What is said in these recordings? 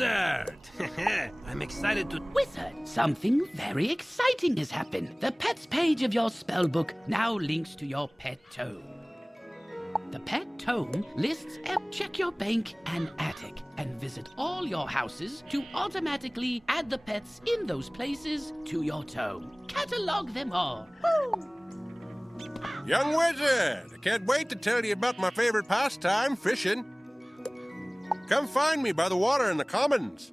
Wizard! I'm excited to... Wizard, something very exciting has happened. The pets page of your spellbook now links to your pet tome. The pet tome lists check your bank and attic and visit all your houses to automatically add the pets in those places to your tome. Catalog them all. Woo! Young Wizard, I can't wait to tell you about my favorite pastime, fishing. Come find me by the water in the commons.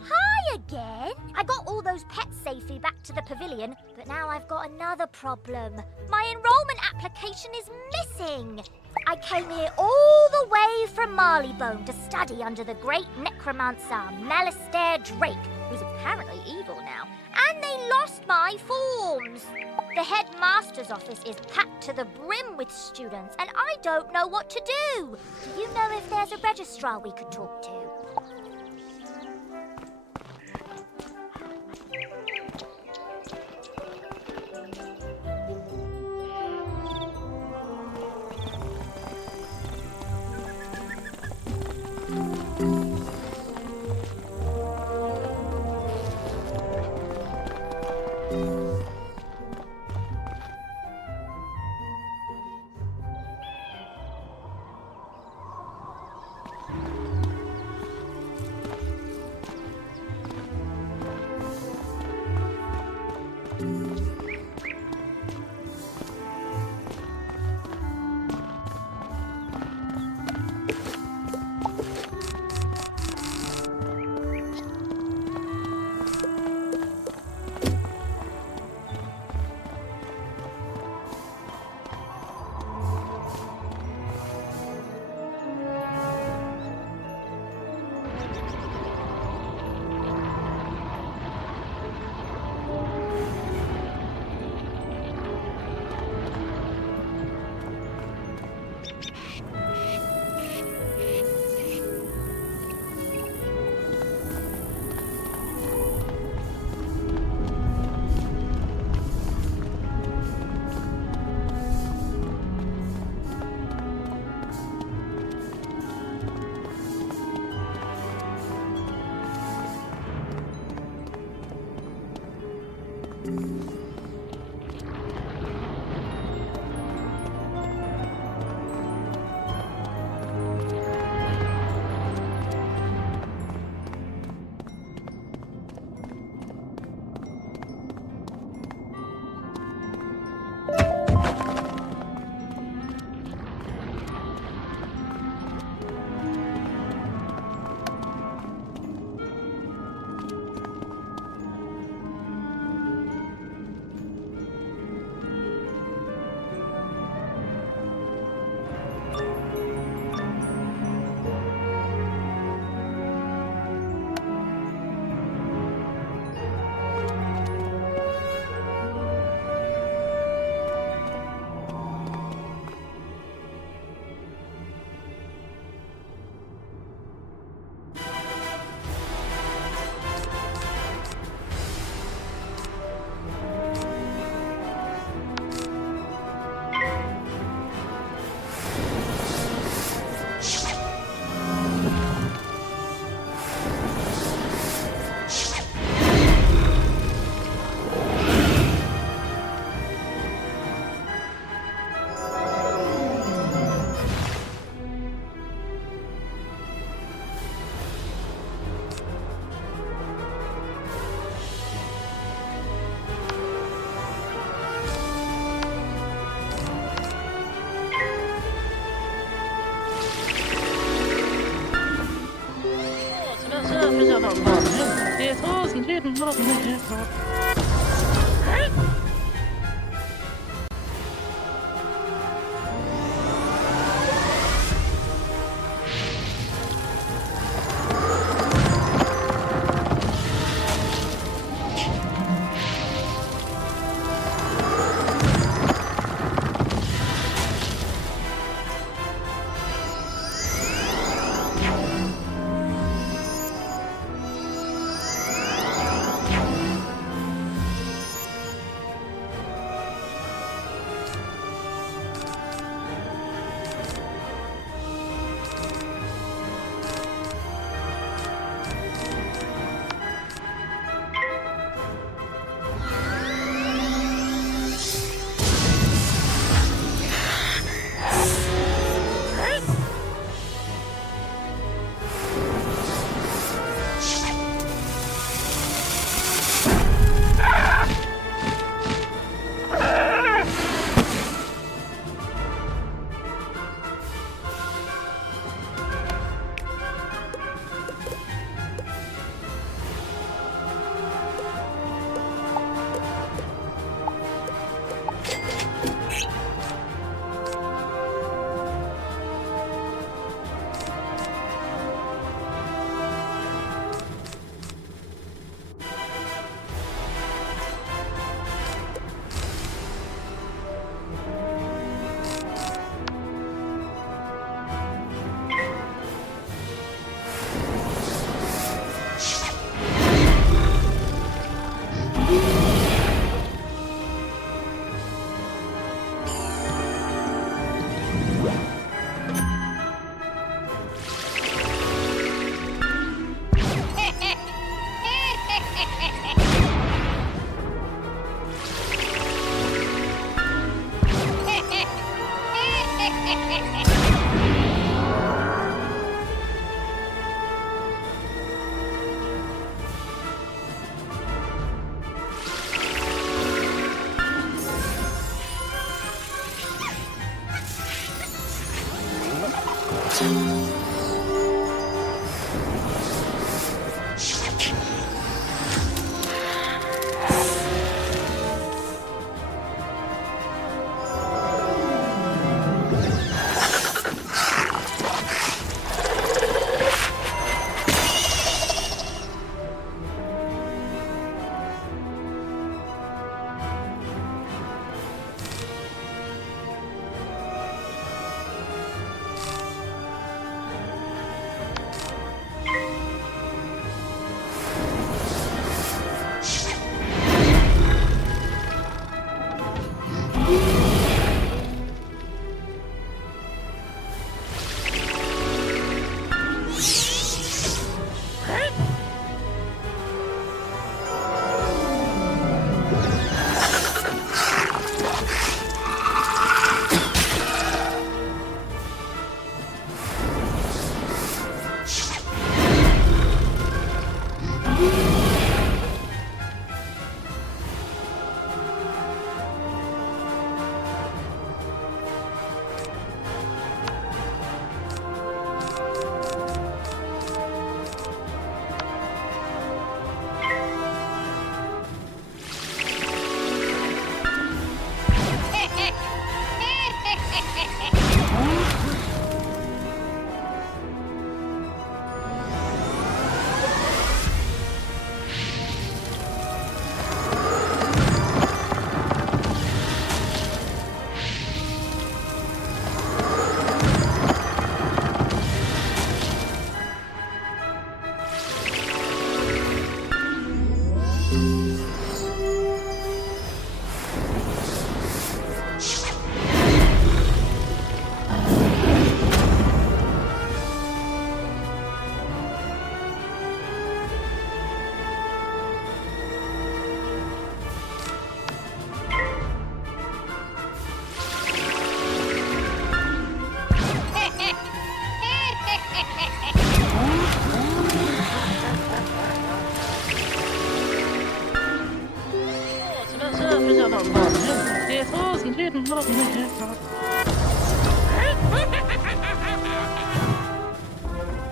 Hi again. I got all those pets safely back to the pavilion, but now I've got another problem. My enrollment application is missing. I came here all the way from Marleybone to study under the great necromancer Malistaire Drake, who's apparently evil now, and they lost my forms. The headmaster's office is packed to the brim with students, and I don't know what to do. Do you know if there's a registrar we could talk to?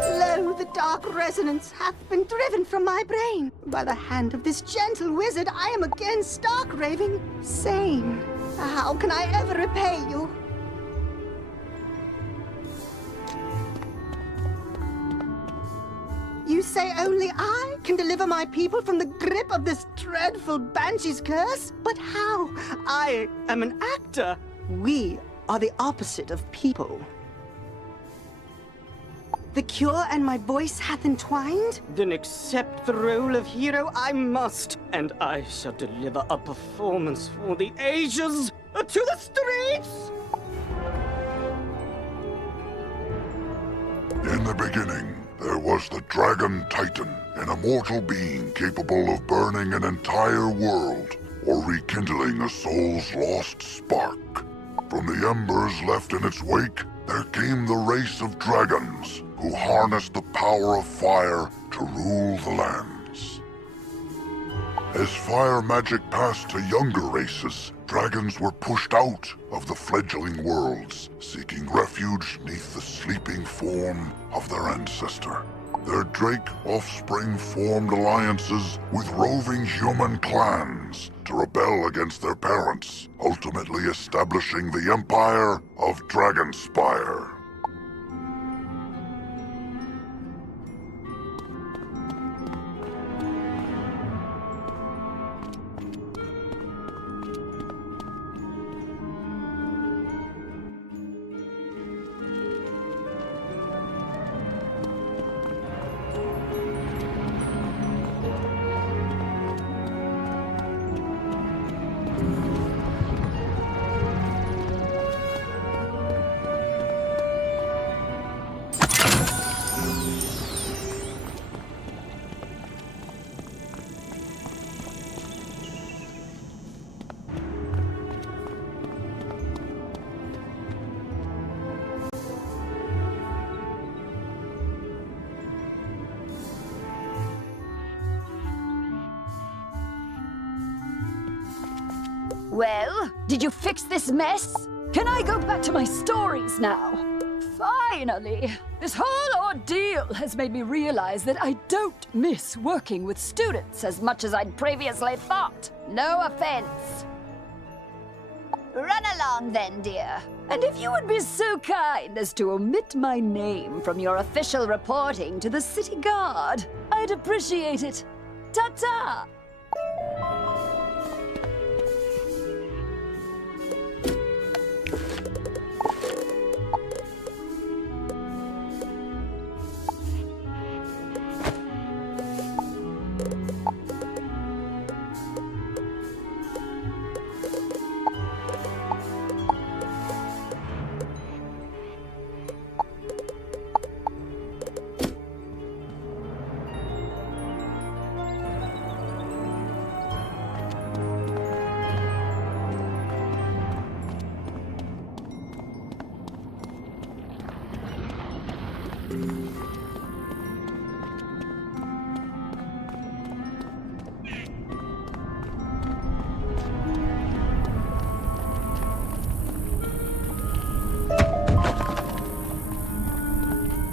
Lo, the dark resonance hath been driven from my brain. By the hand of this gentle wizard, I am again stark raving sane. How can I ever repay you? You say only I can deliver my people from the grip of this dreadful banshee's curse? But how? I am an actor. We are the opposite of people. The cure and my voice hath entwined? Then accept the role of hero I must, and I shall deliver a performance for the ages to the streets! In the beginning, there was the Dragon Titan, an immortal being capable of burning an entire world or rekindling a soul's lost spark. From the embers left in its wake, there came the race of dragons who harnessed the power of fire to rule the lands. As fire magic passed to younger races, dragons were pushed out of the fledgling worlds, seeking refuge neath the sleeping form of their ancestor. Their drake offspring formed alliances with roving human clans to rebel against their parents, ultimately establishing the empire of Dragonspire. Well, did you fix this mess? Can I go back to my stories now? Finally! This whole ordeal has made me realize that I don't miss working with students as much as I'd previously thought. No offense. Run along then, dear. And if you would be so kind as to omit my name from your official reporting to the City Guard, I'd appreciate it. Ta-ta!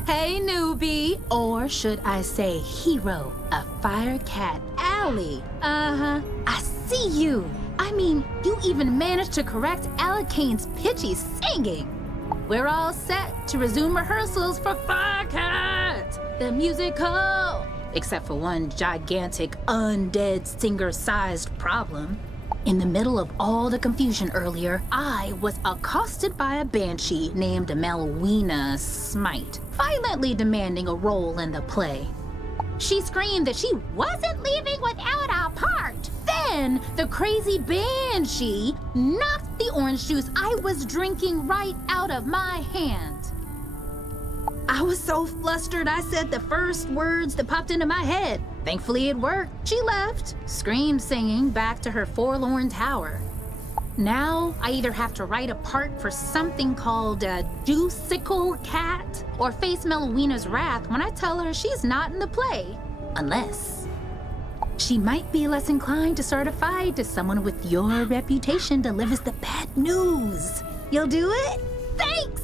Hey, newbie, or should I say hero of Firecat Alley. Uh-huh, I see you. I mean, you even managed to correct Alicane's pitchy singing. We're all set to resume rehearsals for Firecat, the musical. Except for one gigantic undead singer-sized problem. In the middle of all the confusion earlier, I was accosted by a banshee named Malwina Smite, violently demanding a role in the play. She screamed that she wasn't leaving without a part. Then the crazy banshee knocked the orange juice I was drinking right out of my hand. I was so flustered I said the first words that popped into my head. Thankfully it worked. She left, scream singing back to her forlorn tower. Now I either have to write a part for something called a Juicicle Cat or face Melowina's wrath when I tell her she's not in the play. Unless she might be less inclined to start a fight if someone with your reputation delivers the bad news. You'll do it? Thanks!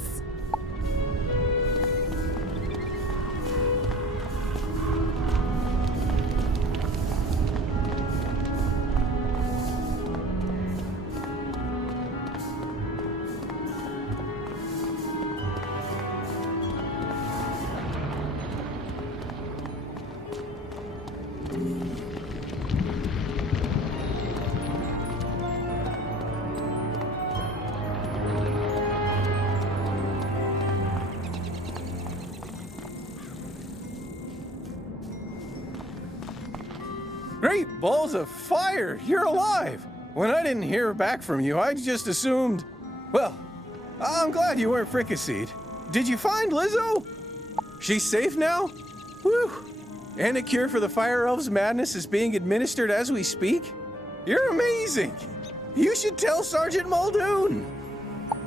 Great balls of fire! You're alive! When I didn't hear back from you, I just assumed... Well, I'm glad you weren't fricasseed. Did you find Lizzo? She's safe now? Whew! And a cure for the Fire Elves' madness is being administered as we speak? You're amazing! You should tell Sergeant Muldoon!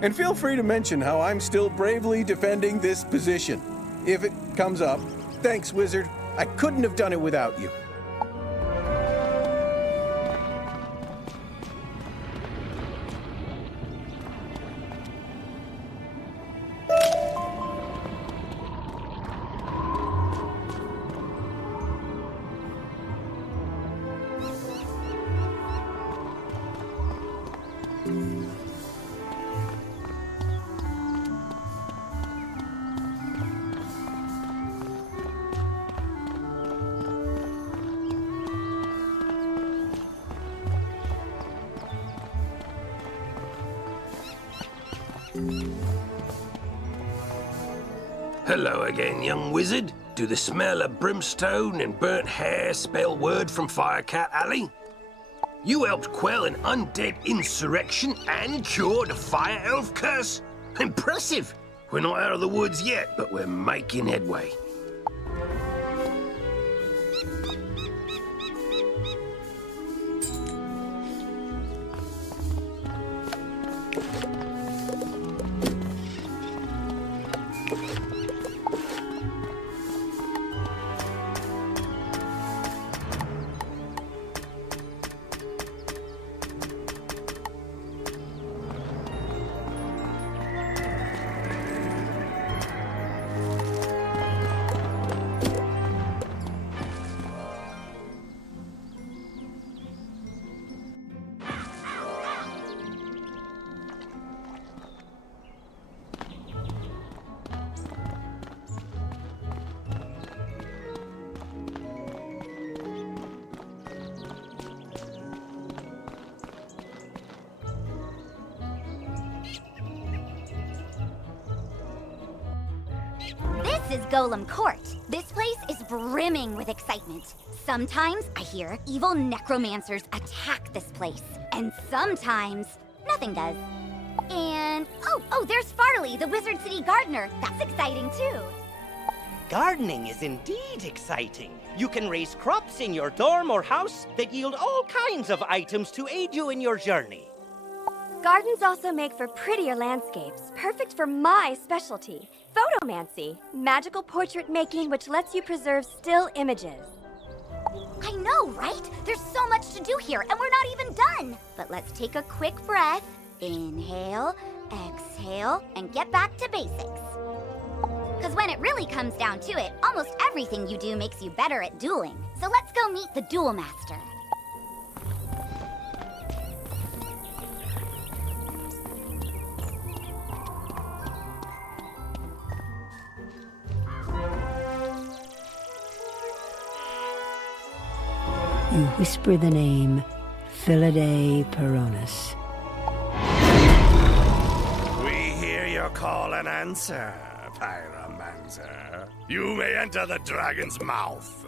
And feel free to mention how I'm still bravely defending this position. If it comes up. Thanks, Wizard. I couldn't have done it without you. Hello again, young wizard. Do the smell of brimstone and burnt hair spell word from Firecat Alley? You helped quell an undead insurrection and cure the fire elf curse? Impressive! We're not out of the woods yet, but we're making headway. is Golem Court. This place is brimming with excitement. Sometimes I hear evil necromancers attack this place. And sometimes nothing does. And, oh, there's Farley, the Wizard City gardener. That's exciting too. Gardening is indeed exciting. You can raise crops in your dorm or house that yield all kinds of items to aid you in your journey. Gardens also make for prettier landscapes, perfect for my specialty, photomancy, magical portrait making which lets you preserve still images. I know, right? There's so much to do here, and we're not even done. But let's take a quick breath. Inhale, exhale, and get back to basics. Because when it really comes down to it, almost everything you do makes you better at dueling. So let's go meet the Duel Master. You whisper the name Philaday Peronis. We hear your call and answer, Pyromancer. You may enter the dragon's mouth.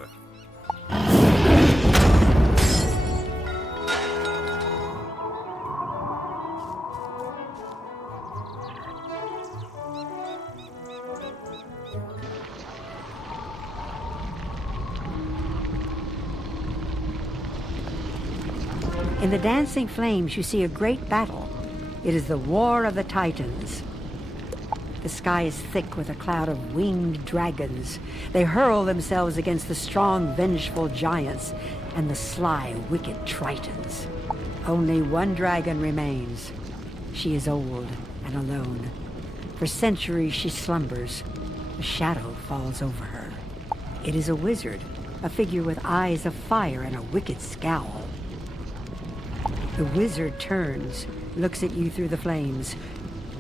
In the dancing flames, you see a great battle. It is the War of the Titans. The sky is thick with a cloud of winged dragons. They hurl themselves against the strong, vengeful giants and the sly, wicked Tritons. Only one dragon remains. She is old and alone. For centuries she slumbers. A shadow falls over her. It is a wizard, a figure with eyes of fire and a wicked scowl. The wizard turns, looks at you through the flames,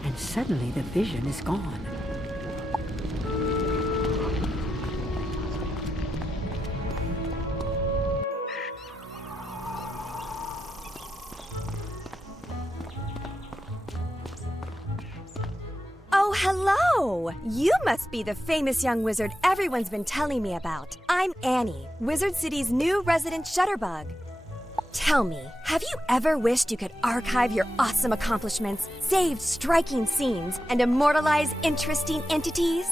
and suddenly the vision is gone. Oh, hello! You must be the famous young wizard everyone's been telling me about. I'm Annie, Wizard City's new resident shutterbug. Tell me, have you ever wished you could archive your awesome accomplishments, save striking scenes, and immortalize interesting entities?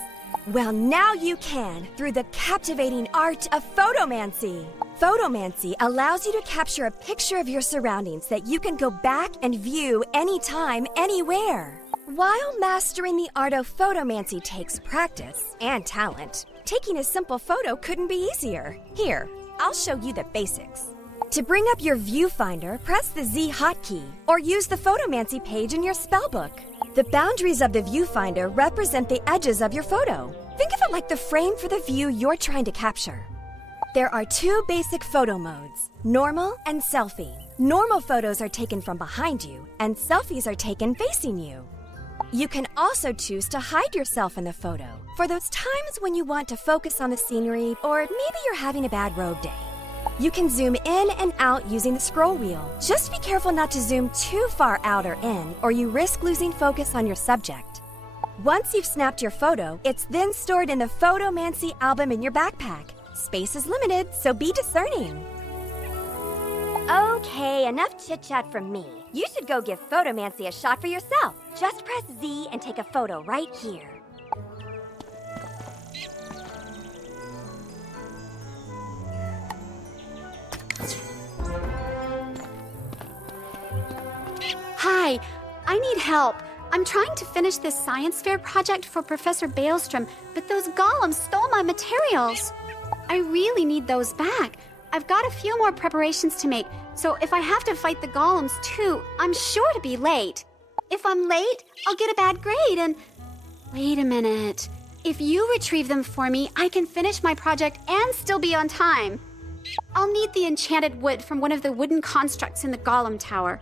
Well, now you can through the captivating art of photomancy. Photomancy allows you to capture a picture of your surroundings that you can go back and view anytime, anywhere. While mastering the art of photomancy takes practice and talent, taking a simple photo couldn't be easier. Here, I'll show you the basics. To bring up your viewfinder, press the Z hotkey, or use the photomancy page in your spellbook. The boundaries of the viewfinder represent the edges of your photo. Think of it like the frame for the view you're trying to capture. There are two basic photo modes, normal and selfie. Normal photos are taken from behind you, and selfies are taken facing you. You can also choose to hide yourself in the photo for those times when you want to focus on the scenery, or maybe you're having a bad road day. You can zoom in and out using the scroll wheel. Just be careful not to zoom too far out or in, or you risk losing focus on your subject. Once you've snapped your photo, it's then stored in the Photomancy album in your backpack. Space is limited, so be discerning. Okay, enough chit-chat from me. You should go give Photomancy a shot for yourself. Just press Z and take a photo right here. Hi, I need help. I'm trying to finish this science fair project for Professor Baelstrom, but those golems stole my materials. I really need those back. I've got a few more preparations to make, so if I have to fight the golems too, I'm sure to be late. If I'm late, I'll get a bad grade and... Wait a minute. If you retrieve them for me, I can finish my project and still be on time. I'll need the enchanted wood from one of the wooden constructs in the golem tower.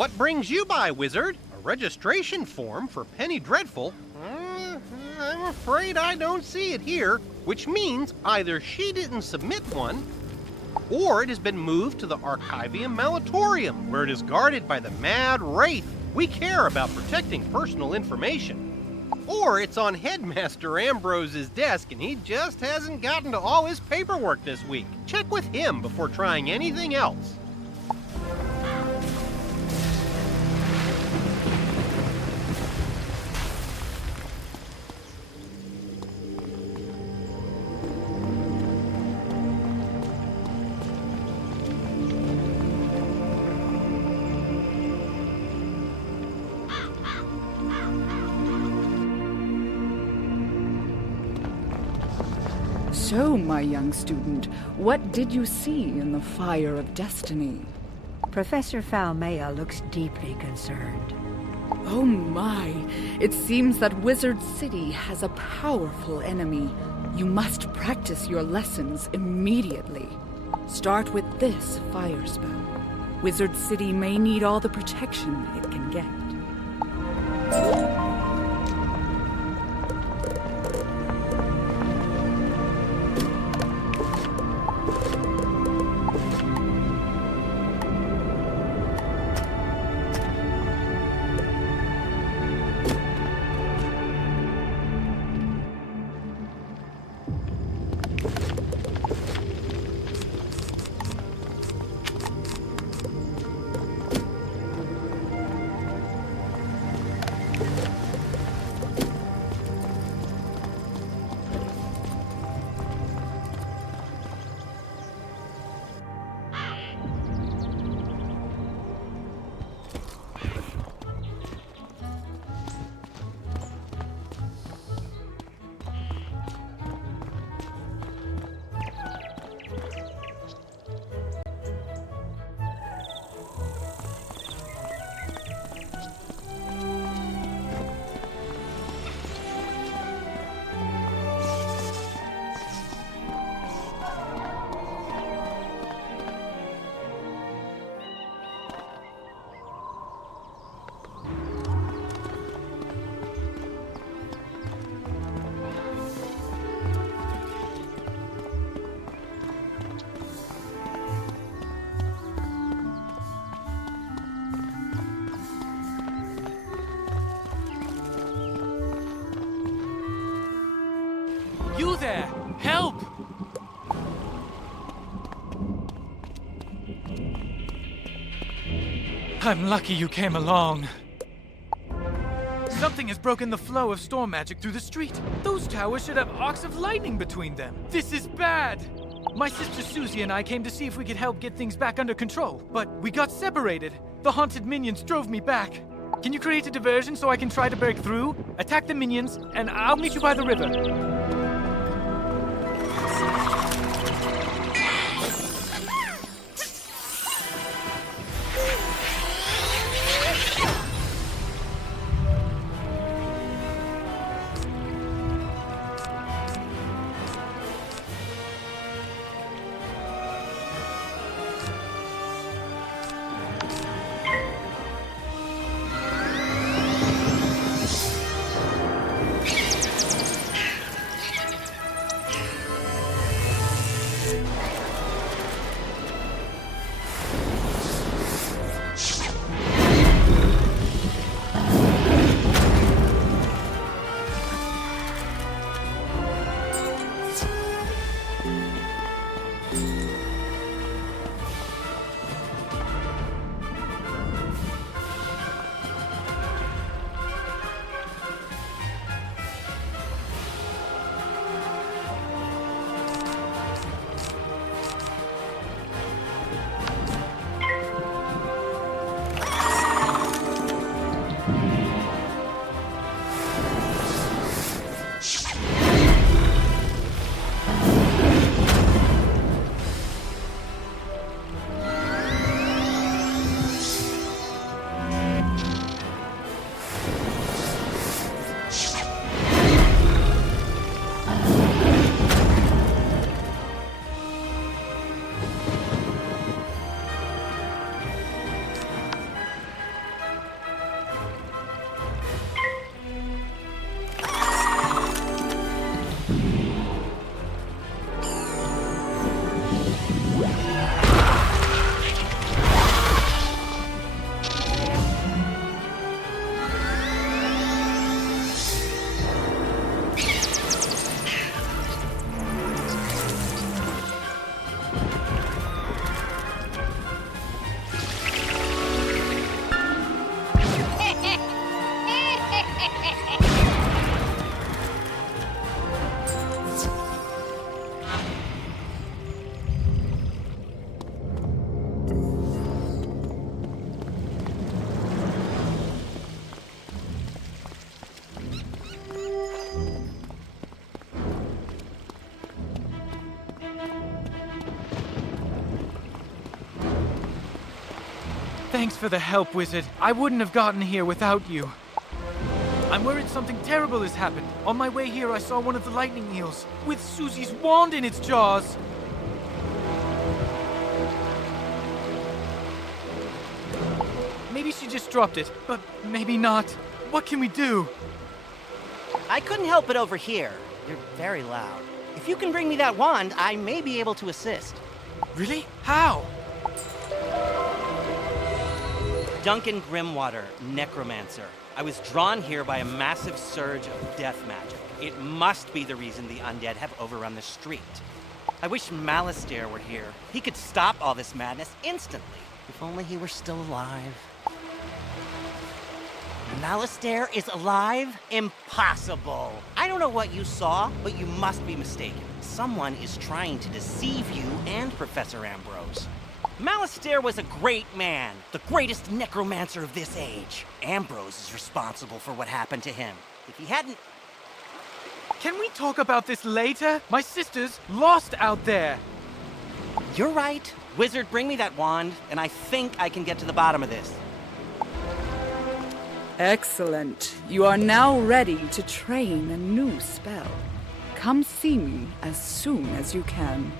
What brings you by, Wizard? A registration form for Penny Dreadful? I'm afraid I don't see it here, which means either she didn't submit one, or it has been moved to the Archivium Malatorium, where it is guarded by the Mad Wraith. We care about protecting personal information. Or it's on Headmaster Ambrose's desk and he just hasn't gotten to all his paperwork this week. Check with him before trying anything else. So, my young student, what did you see in the Fire of Destiny? Professor Falmea looks deeply concerned. Oh my! It seems that Wizard City has a powerful enemy. You must practice your lessons immediately. Start with this fire spell. Wizard City may need all the protection it can get. You there! Help! I'm lucky you came along. Something has broken the flow of storm magic through the street. Those towers should have arcs of lightning between them. This is bad! My sister Susie and I came to see if we could help get things back under control, but we got separated. The haunted minions drove me back. Can you create a diversion so I can try to break through? Attack the minions, and I'll meet you by the river. Thanks for the help, Wizard. I wouldn't have gotten here without you. I'm worried something terrible has happened. On my way here, I saw one of the lightning eels with Susie's wand in its jaws. Maybe she just dropped it, but maybe not. What can we do? I couldn't help it over here. You're very loud. If you can bring me that wand, I may be able to assist. Really? How? Duncan Grimwater, necromancer. I was drawn here by a massive surge of death magic. It must be the reason the undead have overrun the street. I wish Malistaire were here. He could stop all this madness instantly. If only he were still alive. Malistaire is alive? Impossible. I don't know what you saw, but you must be mistaken. Someone is trying to deceive you and Professor Ambrose. Malistaire was a great man, the greatest necromancer of this age. Ambrose is responsible for what happened to him. If he hadn't... Can we talk about this later? My sister's lost out there. You're right. Wizard, bring me that wand, and I think I can get to the bottom of this. Excellent. You are now ready to train a new spell. Come see me as soon as you can.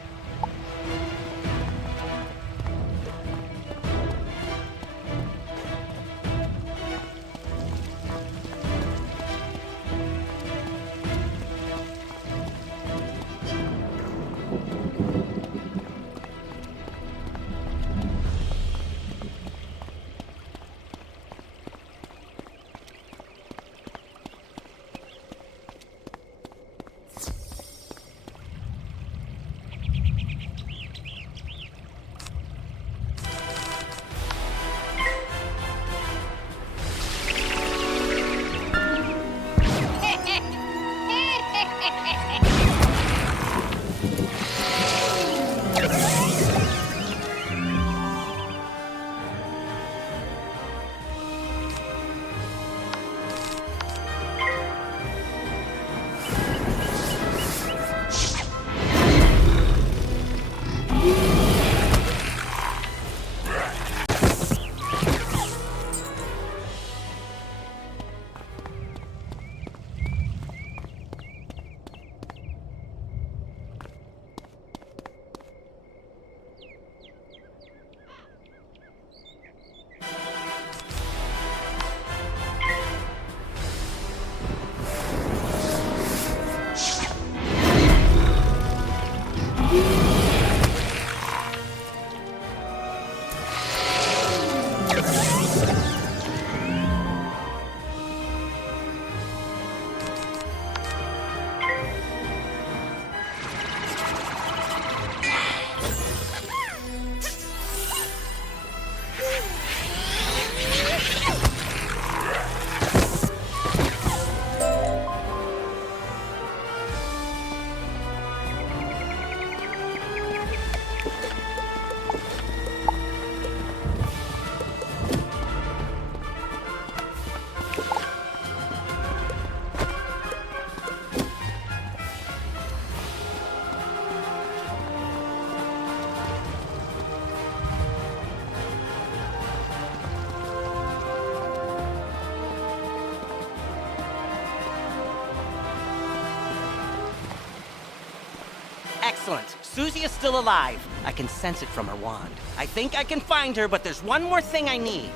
Excellent. Susie is still alive. I can sense it from her wand. I think I can find her, but there's one more thing I need.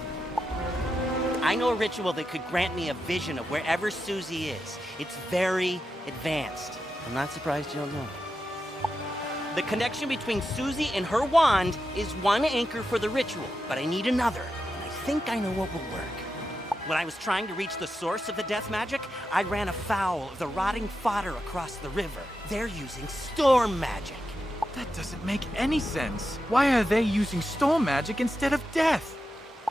I know a ritual that could grant me a vision of wherever Susie is. It's very advanced. I'm not surprised you don't know. The connection between Susie and her wand is one anchor for the ritual, but I need another, and I think I know what will work. When I was trying to reach the source of the death magic, I ran afoul of the rotting fodder across the river. They're using storm magic. That doesn't make any sense. Why are they using storm magic instead of death?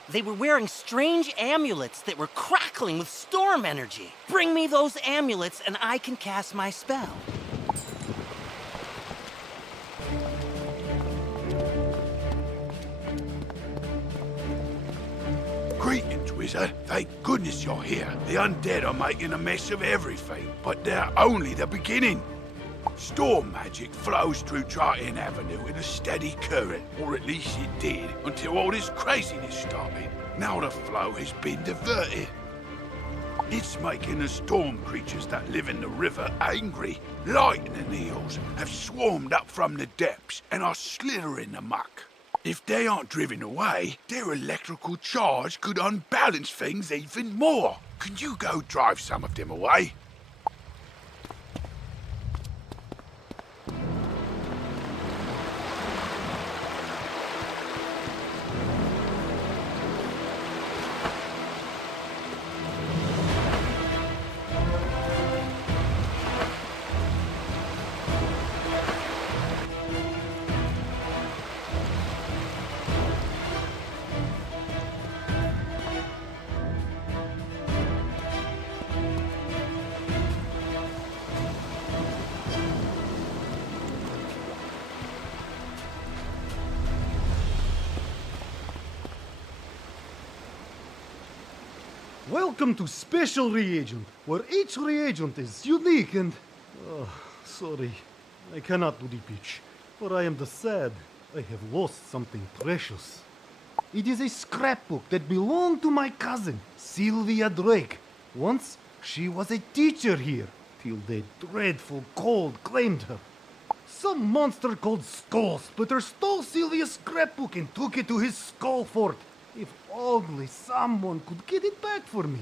They were wearing strange amulets that were crackling with storm energy. Bring me those amulets and I can cast my spell. Greetings, Wizard. Thank goodness you're here. The undead are making a mess of everything, but they're only the beginning. Storm magic flows through Triton Avenue in a steady current, or at least it did, until all this craziness started. Now the flow has been diverted. It's making the storm creatures that live in the river angry. Lightning eels have swarmed up from the depths and are slithering amok. If they aren't driven away, their electrical charge could unbalance things even more. Can you go drive some of them away? Welcome to Special Reagent, where each reagent is unique and... Oh, sorry. I cannot do the pitch, for I am the sad. I have lost something precious. It is a scrapbook that belonged to my cousin, Sylvia Drake. Once, she was a teacher here, till the dreadful cold claimed her. Some monster called Skull Splitter stole Sylvia's scrapbook and took it to his skull fort. If only someone could get it back for me.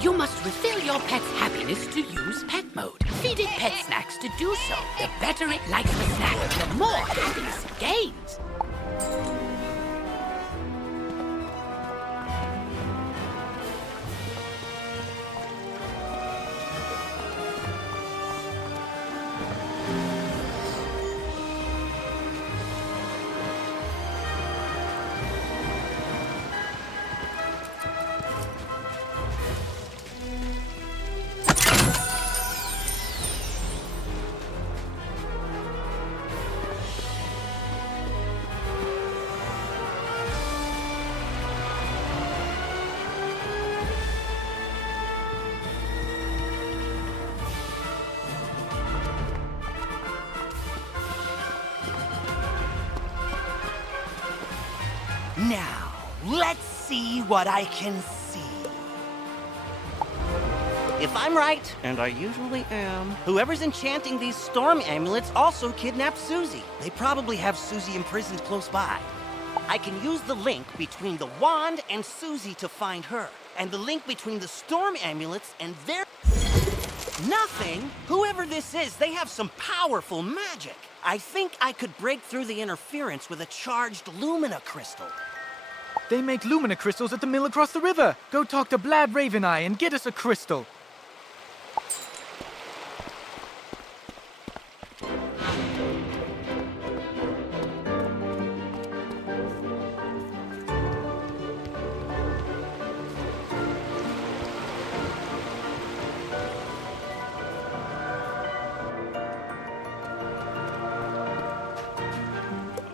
You must refill your pet's happiness to use pet mode. Feed it pet snacks to do so. The better it likes the snack, the more happiness it gains. Now, let's see what I can see. If I'm right, and I usually am, whoever's enchanting these storm amulets also kidnapped Susie. They probably have Susie imprisoned close by. I can use the link between the wand and Susie to find her, and the link between the storm amulets and their... Nothing! Whoever this is, they have some powerful magic. I think I could break through the interference with a charged Lumina crystal. They make Lumina crystals at the mill across the river. Go talk to Blad Raveneye and get us a crystal.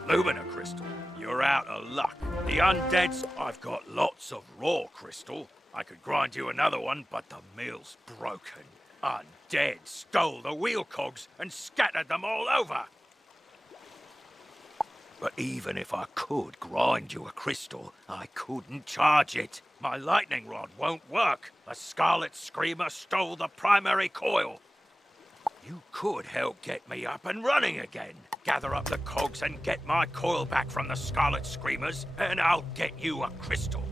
Lumina crystal, you're out of luck. The undead's, I've got lots of raw crystal. I could grind you another one, but the mill's broken. Undead stole the wheel cogs and scattered them all over. But even if I could grind you a crystal, I couldn't charge it. My lightning rod won't work. The Scarlet Screamer stole the primary coil. You could help get me up and running again. Gather up the cogs and get my coil back from the Scarlet Screamers, and I'll get you a crystal.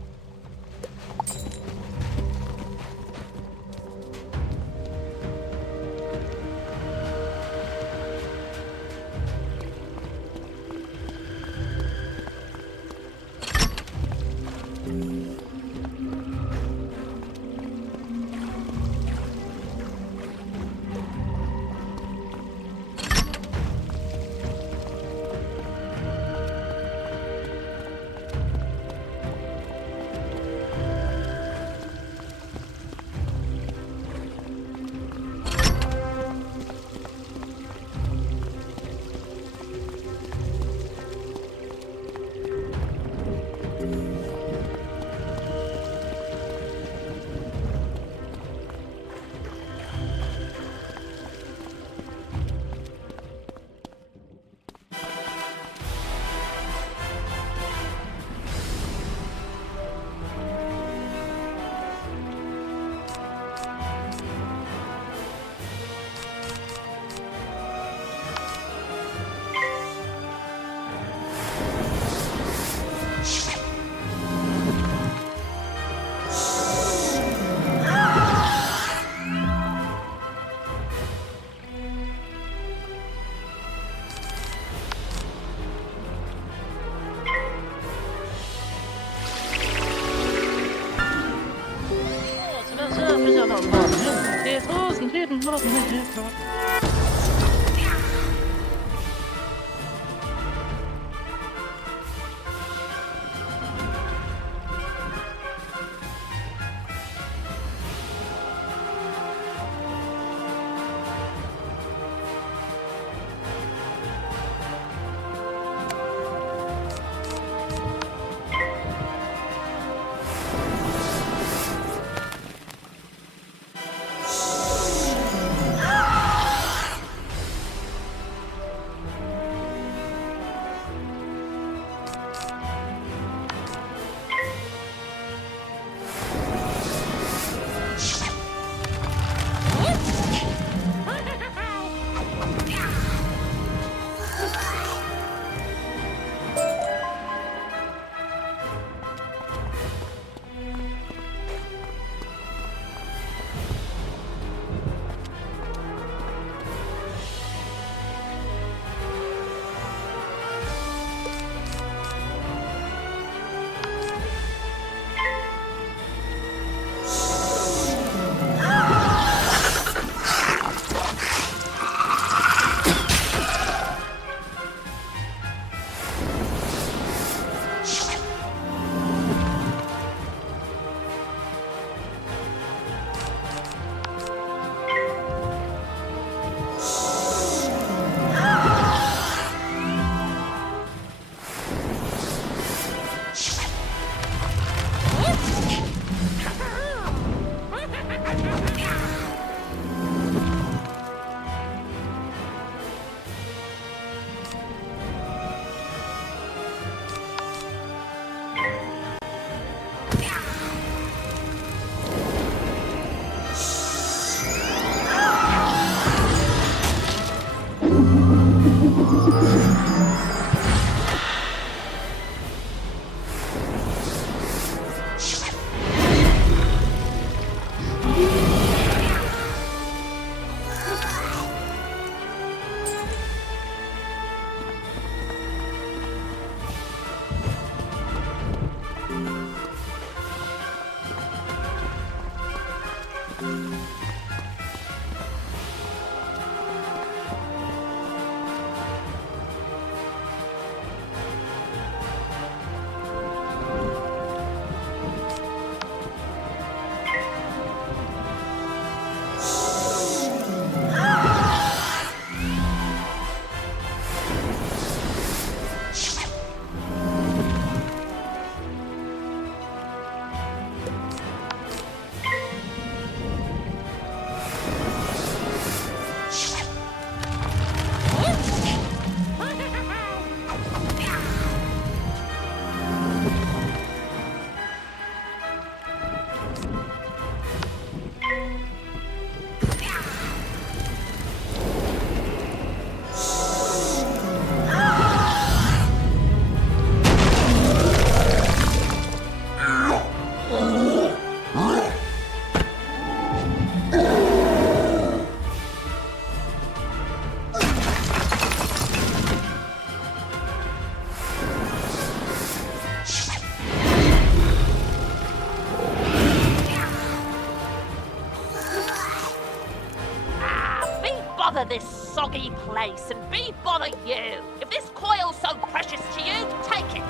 This soggy place and be bother you. If this coil's so precious to you, take it.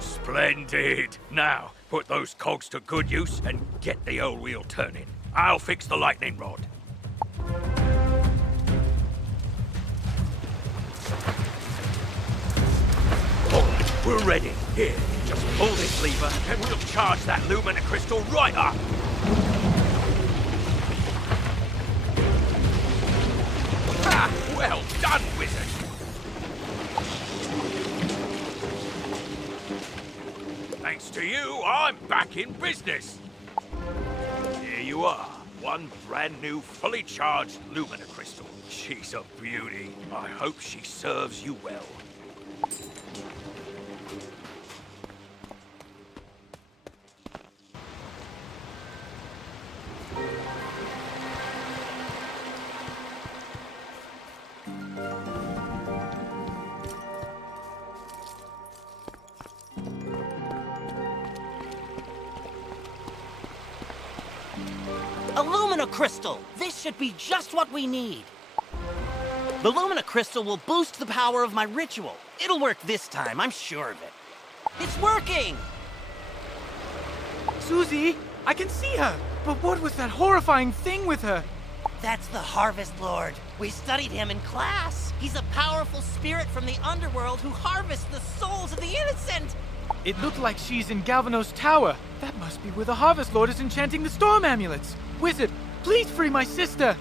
Splendid! Now, put those cogs to good use and get the old wheel turning. I'll fix the lightning rod. All right, we're ready. Here, just pull this lever and we'll charge that Lumina crystal right up. Ha! Well done, wizard! Thanks to you, I'm back in business. Here you are. One brand new, fully charged Lumina crystal. She's a beauty. I hope she serves you well. A Lumina crystal! This should be just what we need. The Lumina crystal will boost the power of my ritual. It'll work this time, I'm sure of it. It's working! Susie, I can see her! But what was that horrifying thing with her? That's the Harvest Lord. We studied him in class. He's a powerful spirit from the underworld who harvests the souls of the innocent. It looked like she's in Galvanos Tower. That must be where the Harvest Lord is enchanting the storm amulets. Wizard, please free my sister!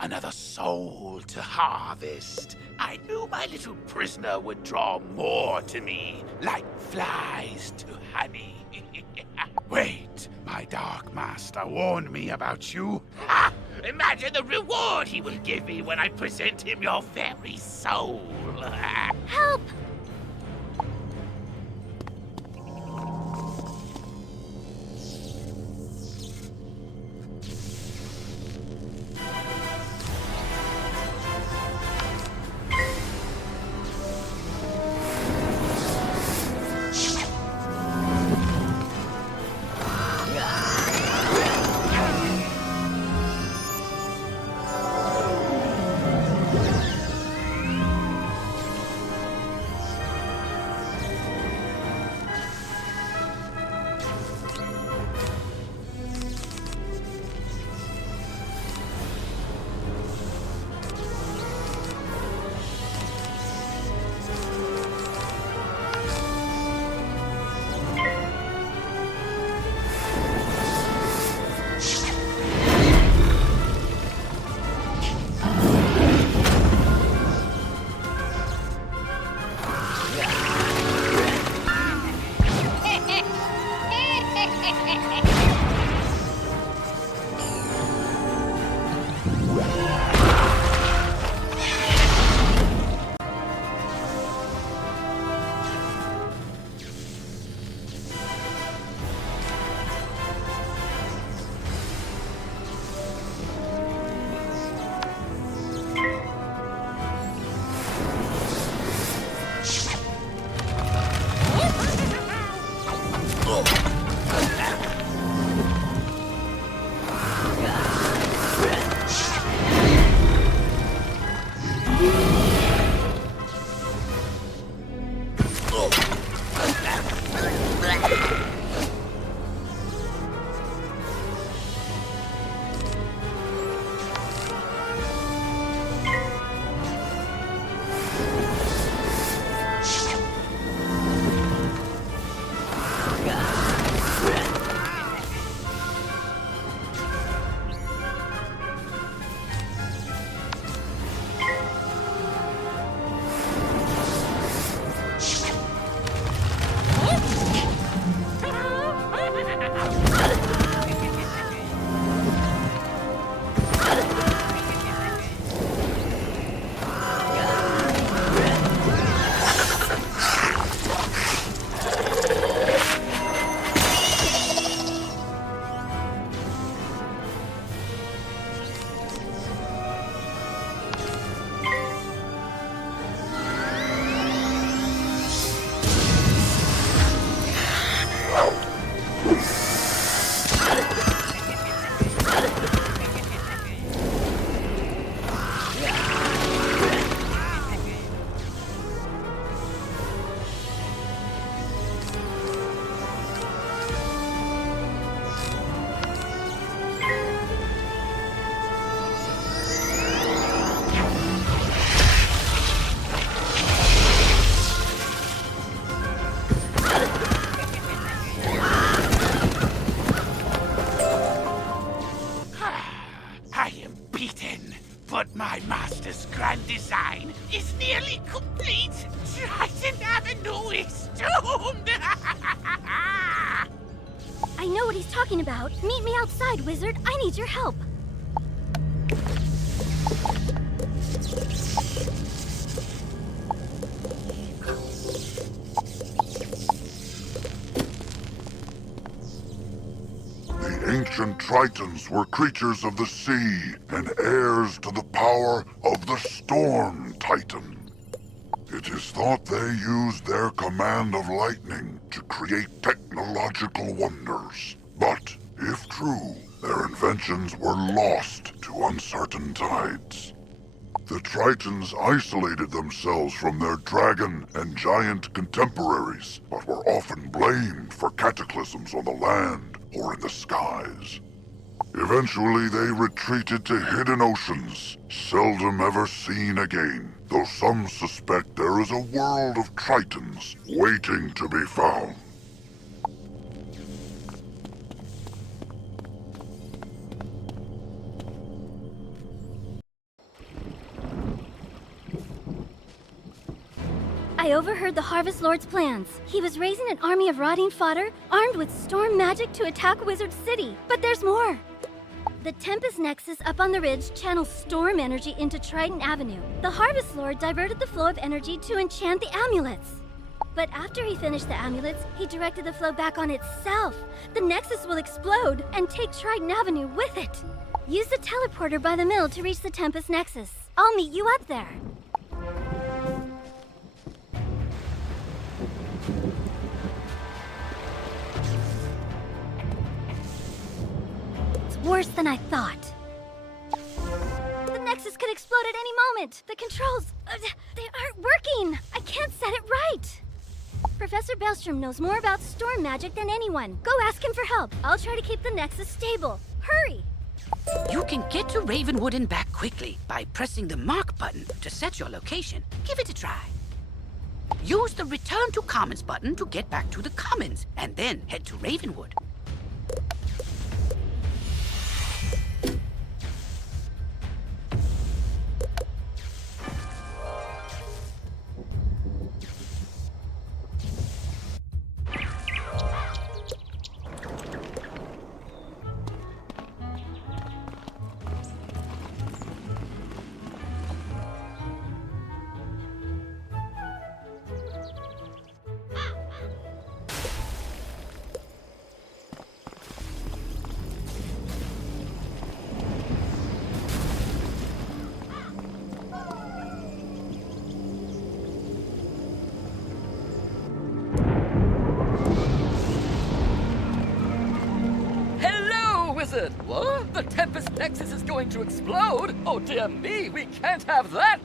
Another soul to harvest. I knew my little prisoner would draw more to me, like flies to honey. Wait, my dark master warned me about you. Ha! Imagine the reward he will give me when I present him your very soul. Help! I know what he's talking about. Meet me outside, Wizard. I need your help. The ancient Tritons were creatures of the sea and heirs to the power of the Storm Titan. It is thought they used their command of lightning to create technological wonders. But, if true, their inventions were lost to uncertain tides. The Tritons isolated themselves from their dragon and giant contemporaries, but were often blamed for cataclysms on the land or in the skies. Eventually, they retreated to hidden oceans, seldom ever seen again, though some suspect there is a world of Tritons waiting to be found. I overheard the Harvest Lord's plans. He was raising an army of rotting fodder, armed with storm magic to attack Wizard City. But there's more! The Tempest Nexus up on the ridge channels storm energy into Triton Avenue. The Harvest Lord diverted the flow of energy to enchant the amulets. But after he finished the amulets, he directed the flow back on itself. The Nexus will explode and take Triton Avenue with it. Use the teleporter by the mill to reach the Tempest Nexus. I'll meet you up there. Worse than I thought. The Nexus could explode at any moment. The controls, they aren't working. I can't set it right. Professor Baelstrom knows more about storm magic than anyone. Go ask him for help. I'll try to keep the Nexus stable. Hurry! You can get to Ravenwood and back quickly by pressing the mark button to set your location. Give it a try. Use the Return to Commons button to get back to the Commons, and then head to Ravenwood. What? The Tempest Nexus is going to explode? Oh dear me, we can't have that!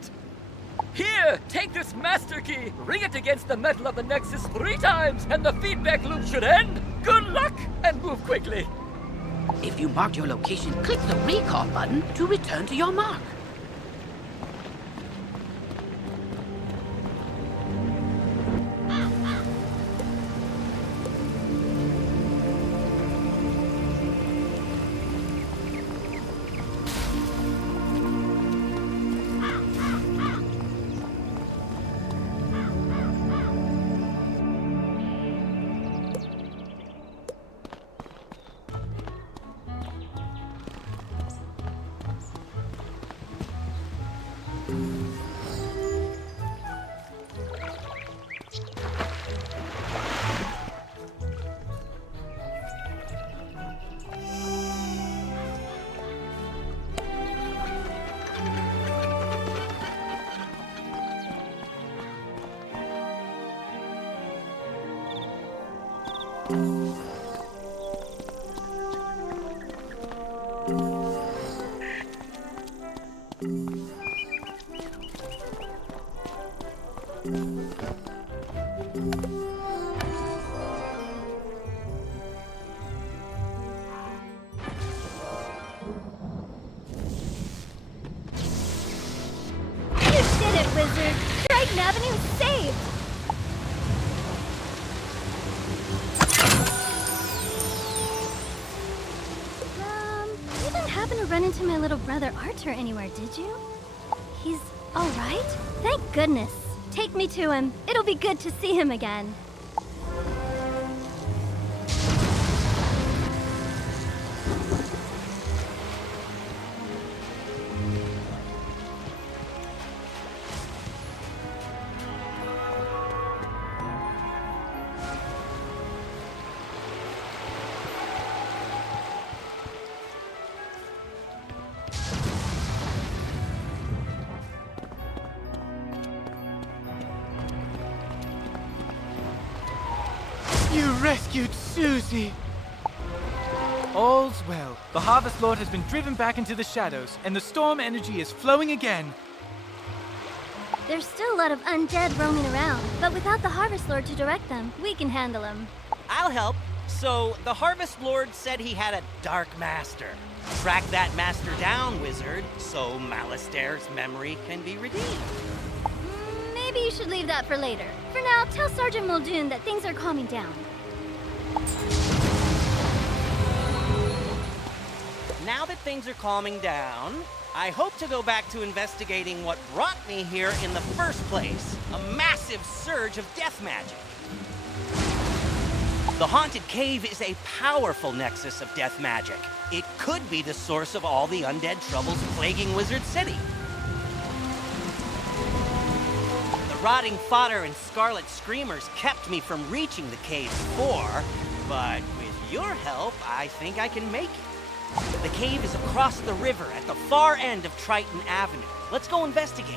Here, take this master key, ring it against the metal of the Nexus 3 times, and the feedback loop should end! Good luck, and move quickly! If you marked your location, click the recall button to return to your mark. Wizard! Triton Avenue saved! You didn't happen to run into my little brother Arthur anywhere, did you? He's alright? Thank goodness. Take me to him. It'll be good to see him again. You rescued Susie! All's well. The Harvest Lord has been driven back into the shadows, and the storm energy is flowing again. There's still a lot of undead roaming around, but without the Harvest Lord to direct them, we can handle them. I'll help. So, the Harvest Lord said he had a Dark Master. Track that master down, Wizard, so Malastaire's memory can be redeemed. Maybe you should leave that for later. For now, tell Sergeant Muldoon that things are calming down. Now that things are calming down, I hope to go back to investigating what brought me here in the first place. A massive surge of death magic. The Haunted Cave is a powerful nexus of death magic. It could be the source of all the undead troubles plaguing Wizard City. The rotting fodder and scarlet screamers kept me from reaching the cave before, but with your help, I think I can make it. The cave is across the river at the far end of Triton Avenue. Let's go investigate.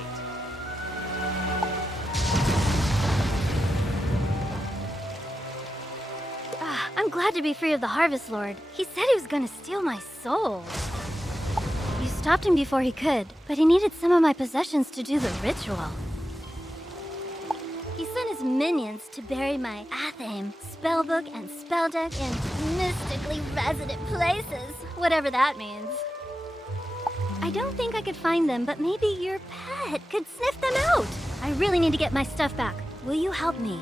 I'm glad to be free of the Harvest Lord. He said he was gonna steal my soul. You stopped him before he could, but he needed some of my possessions to do the ritual. He sent his minions to bury my Athame, spellbook, and spell deck in mystically resident places, whatever that means. I don't think I could find them, but maybe your pet could sniff them out. I really need to get my stuff back. Will you help me?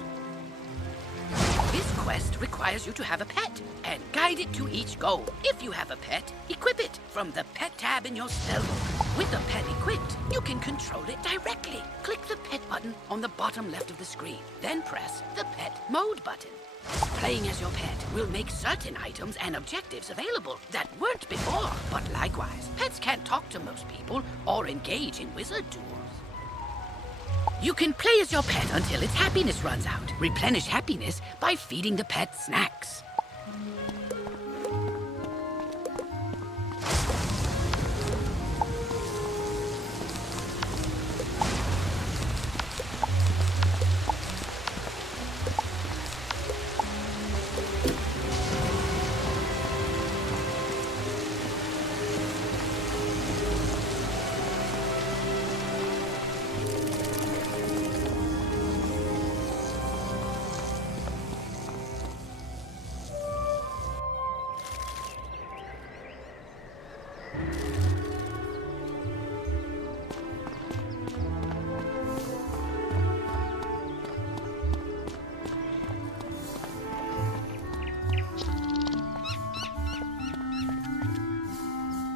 This quest requires you to have a pet and guide it to each goal. If you have a pet, equip it from the pet tab in your spellbook. With the pet equipped, you can control it directly. Click the pet button on the bottom left of the screen, then press the pet mode button. Playing as your pet will make certain items and objectives available that weren't before, but likewise, pets can't talk to most people or engage in wizard duels. You can play as your pet until its happiness runs out. Replenish happiness by feeding the pet snacks.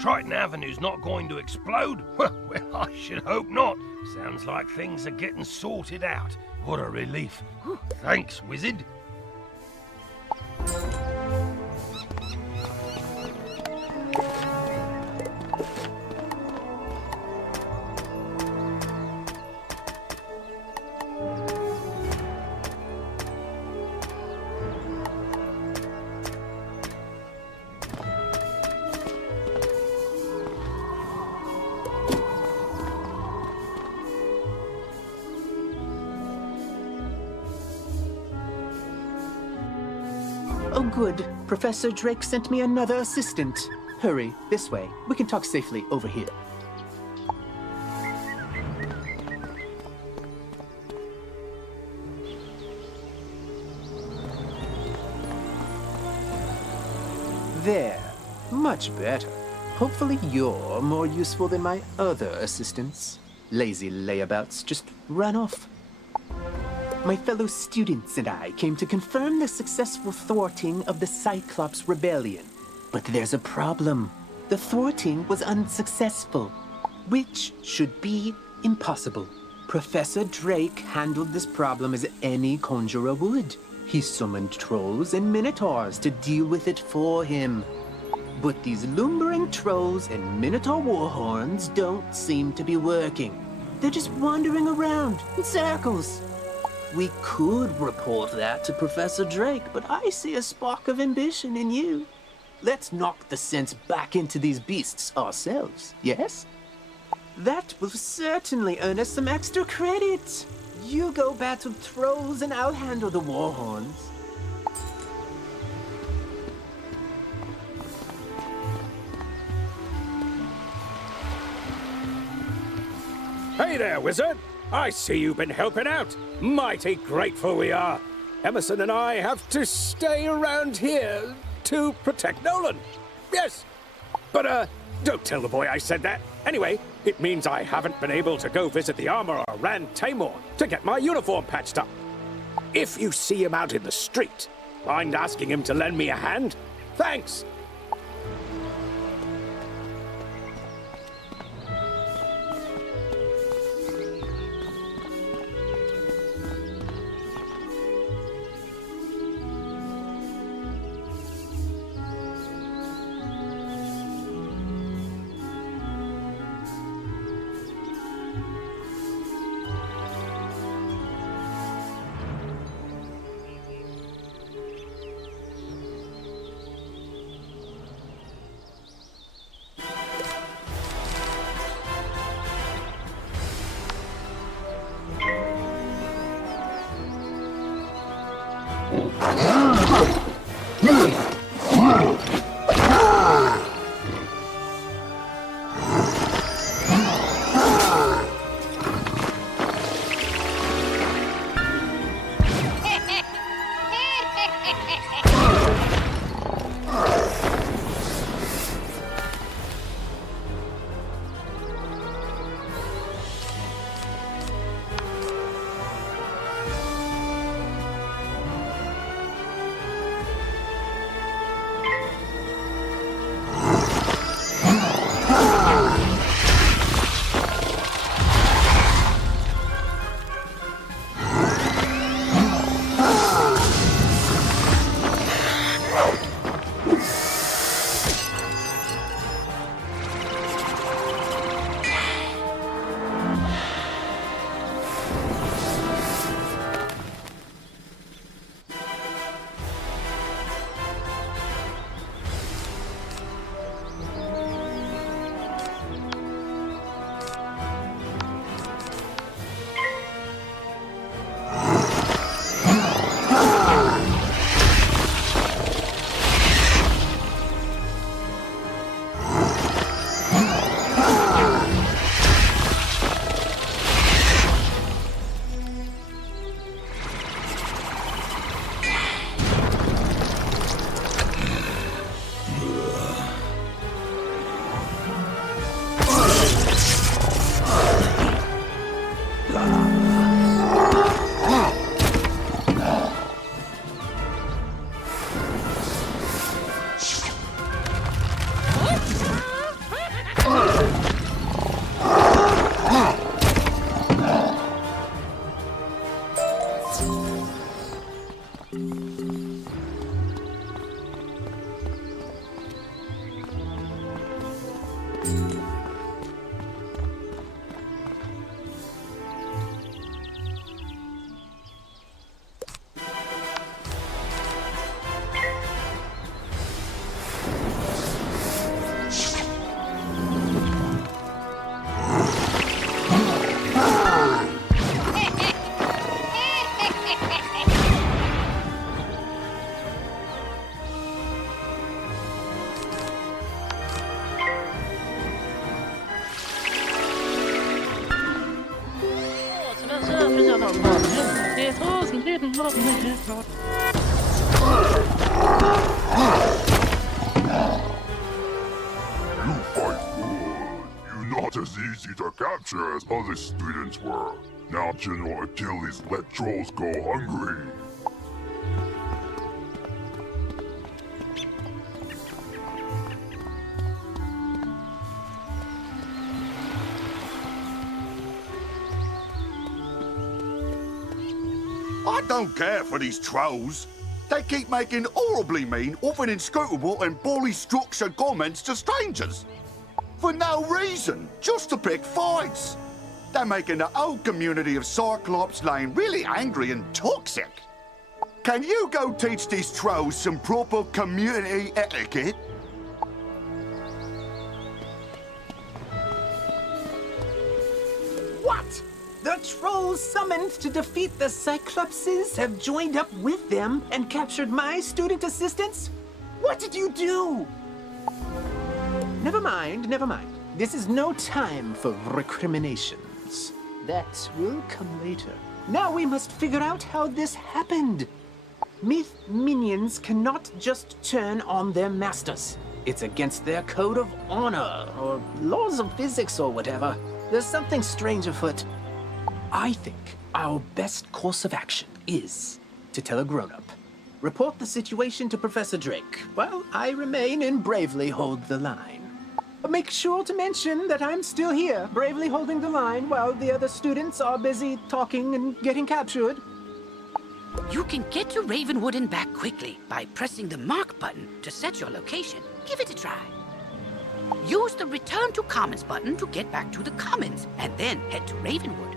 Triton Avenue's not going to explode? Well, I should hope not. Sounds like things are getting sorted out. What a relief. Thanks, Wizard. Oh, good. Professor Drake sent me another assistant. Hurry, this way. We can talk safely over here. There. Much better. Hopefully you're more useful than my other assistants. Lazy layabouts just run off. My fellow students and I came to confirm the successful thwarting of the Cyclops Rebellion. But there's a problem. The thwarting was unsuccessful, which should be impossible. Professor Drake handled this problem as any conjurer would. He summoned trolls and minotaurs to deal with it for him. But these lumbering trolls and minotaur warhorns don't seem to be working. They're just wandering around in circles. We could report that to Professor Drake, but I see a spark of ambition in you. Let's knock the sense back into these beasts ourselves, yes? That will certainly earn us some extra credit. You go battle trolls and I'll handle the warhorns. Hey there, Wizard. I see you've been helping out. Mighty grateful we are. Emerson and I have to stay around here to protect Nolan. Yes. But, don't tell the boy I said that. Anyway, it means I haven't been able to go visit the armorer Rand Tamor to get my uniform patched up. If you see him out in the street, mind asking him to lend me a hand? Thanks. You fight good. You're not as easy to capture as other students were. Now General Achilles let trolls go hungry. I don't care for these trolls. They keep making horribly mean, often inscrutable and poorly structured comments to strangers. For no reason, just to pick fights. They're making the whole community of Cyclops Lane really angry and toxic. Can you go teach these trolls some proper community etiquette? What? The trolls summoned to defeat the Cyclopses have joined up with them and captured my student assistants? What did you do? Never mind, never mind. This is no time for recriminations. That will come later. Now we must figure out how this happened. Myth minions cannot just turn on their masters. It's against their code of honor, or laws of physics, or whatever. There's something strange afoot. I think our best course of action is to tell a grown-up. Report the situation to Professor Drake, while I remain and bravely hold the line. But make sure to mention that I'm still here, bravely holding the line while the other students are busy talking and getting captured. You can get to Ravenwood and back quickly by pressing the mark button to set your location. Give it a try. Use the Return to Commons button to get back to the Commons, and then head to Ravenwood.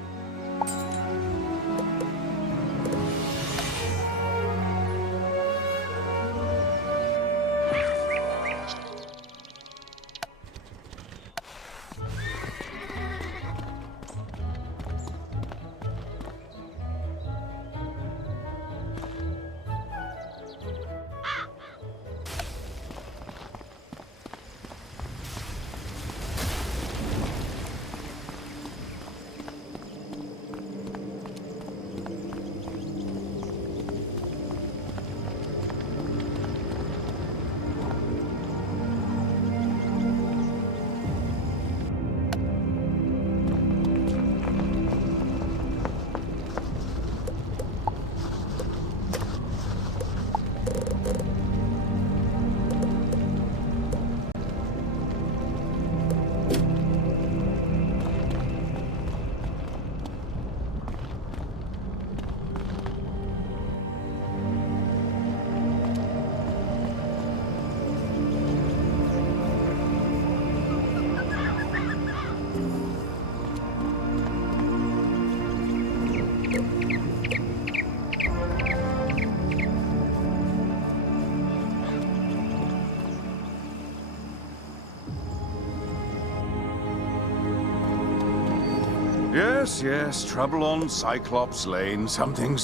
Yes, trouble on Cyclops Lane, something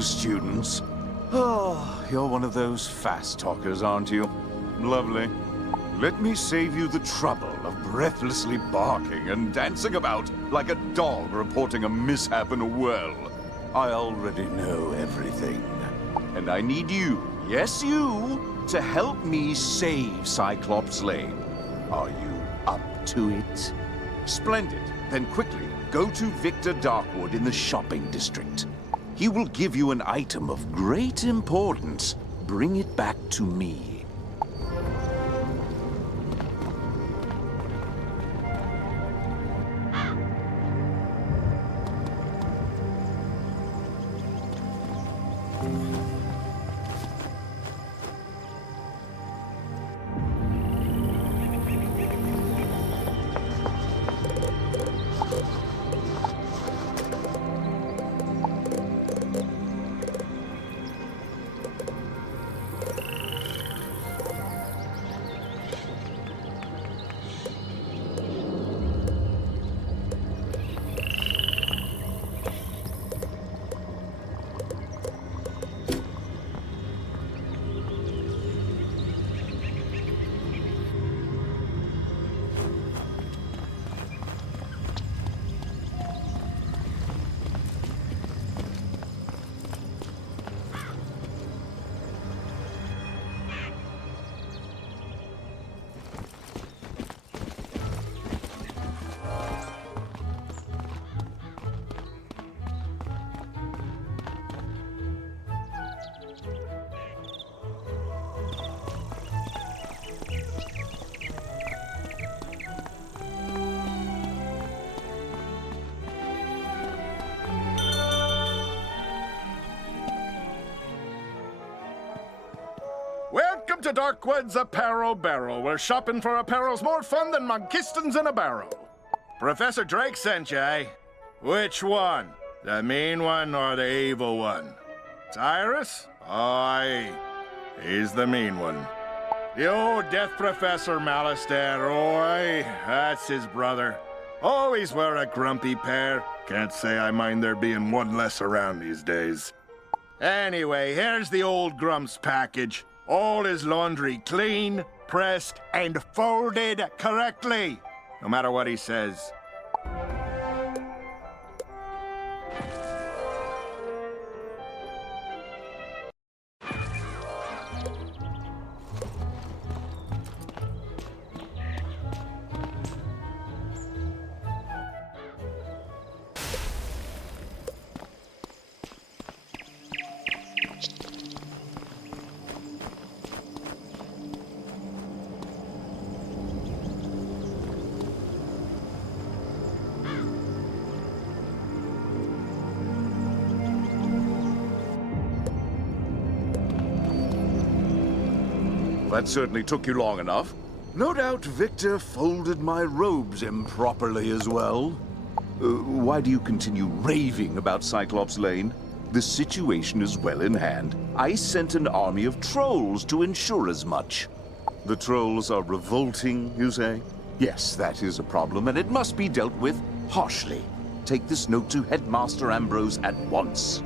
students. Oh, you're one of those fast talkers, aren't you? Lovely. Let me save you the trouble of breathlessly barking and dancing about like a dog reporting a mishap in a well. I already know everything. And I need you, yes you, to help me save Cyclops Lane. Are you up to it? Splendid. Then quickly, go to Victor Darkwood in the shopping district. He will give you an item of great importance. Bring it back to me. Welcome to Darkwood's Apparel Barrel, where shopping for apparel's more fun than monkistons in a barrel. Professor Drake sent you, eh? Which one? The mean one or the evil one? Cyrus? Aye, he's the mean one. The old Death Professor Malastair, aye, that's his brother. Always were a grumpy pair. Can't say I mind there being one less around these days. Anyway, here's the old Grump's package. All his laundry clean, pressed, and folded correctly. No matter what he says. that certainly took you long enough. No doubt Victor folded my robes improperly as well. Why do you continue raving about Cyclops Lane? The situation is well in hand. I sent an army of trolls to ensure as much. The trolls are revolting, you say? Yes, that is a problem, and it must be dealt with harshly. Take this note to Headmaster Ambrose at once.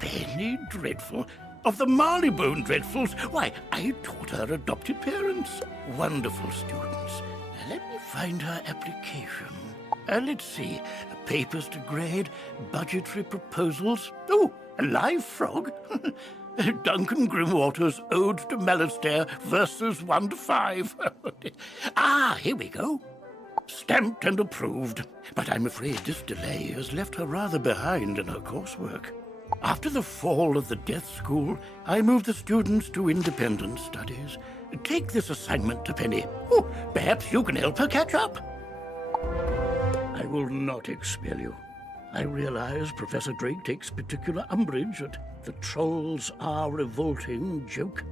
Penny Dreadful? Of the Marleybone Dreadfuls? Why, I taught her adopted parents. Wonderful students. Let me find her application. Let's see. Papers to grade, budgetary proposals. Oh, a live frog. Duncan Grimwater's Ode to Malastair, verses 1 to 5. Here we go. Stamped and approved. But I'm afraid this delay has left her rather behind in her coursework. After the fall of the Death School, I moved the students to independent studies. Take this assignment to Penny. Oh, perhaps you can help her catch up. I will not expel you. I realize Professor Drake takes particular umbrage at the trolls are revolting joke,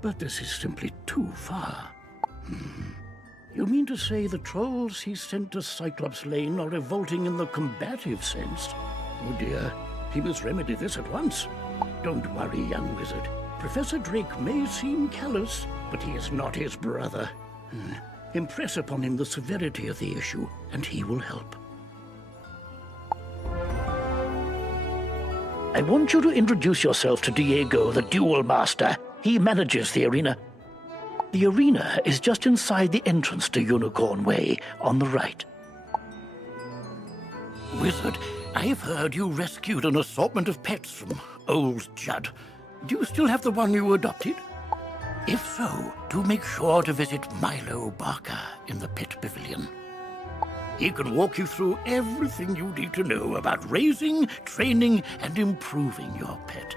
but this is simply too far. You mean to say the trolls he sent to Cyclops Lane are revolting in the combative sense? Oh dear. He must remedy this at once. Don't worry, young wizard. Professor Drake may seem callous, but he is not his brother. Impress upon him the severity of the issue, and he will help. I want you to introduce yourself to Diego, the Duel Master. He manages the arena. The arena is just inside the entrance to Unicorn Way, on the right. Wizard, I've heard you rescued an assortment of pets from old Judd. Do you still have the one you adopted? If so, do make sure to visit Milo Barker in the Pet Pavilion. He can walk you through everything you need to know about raising, training, and improving your pet.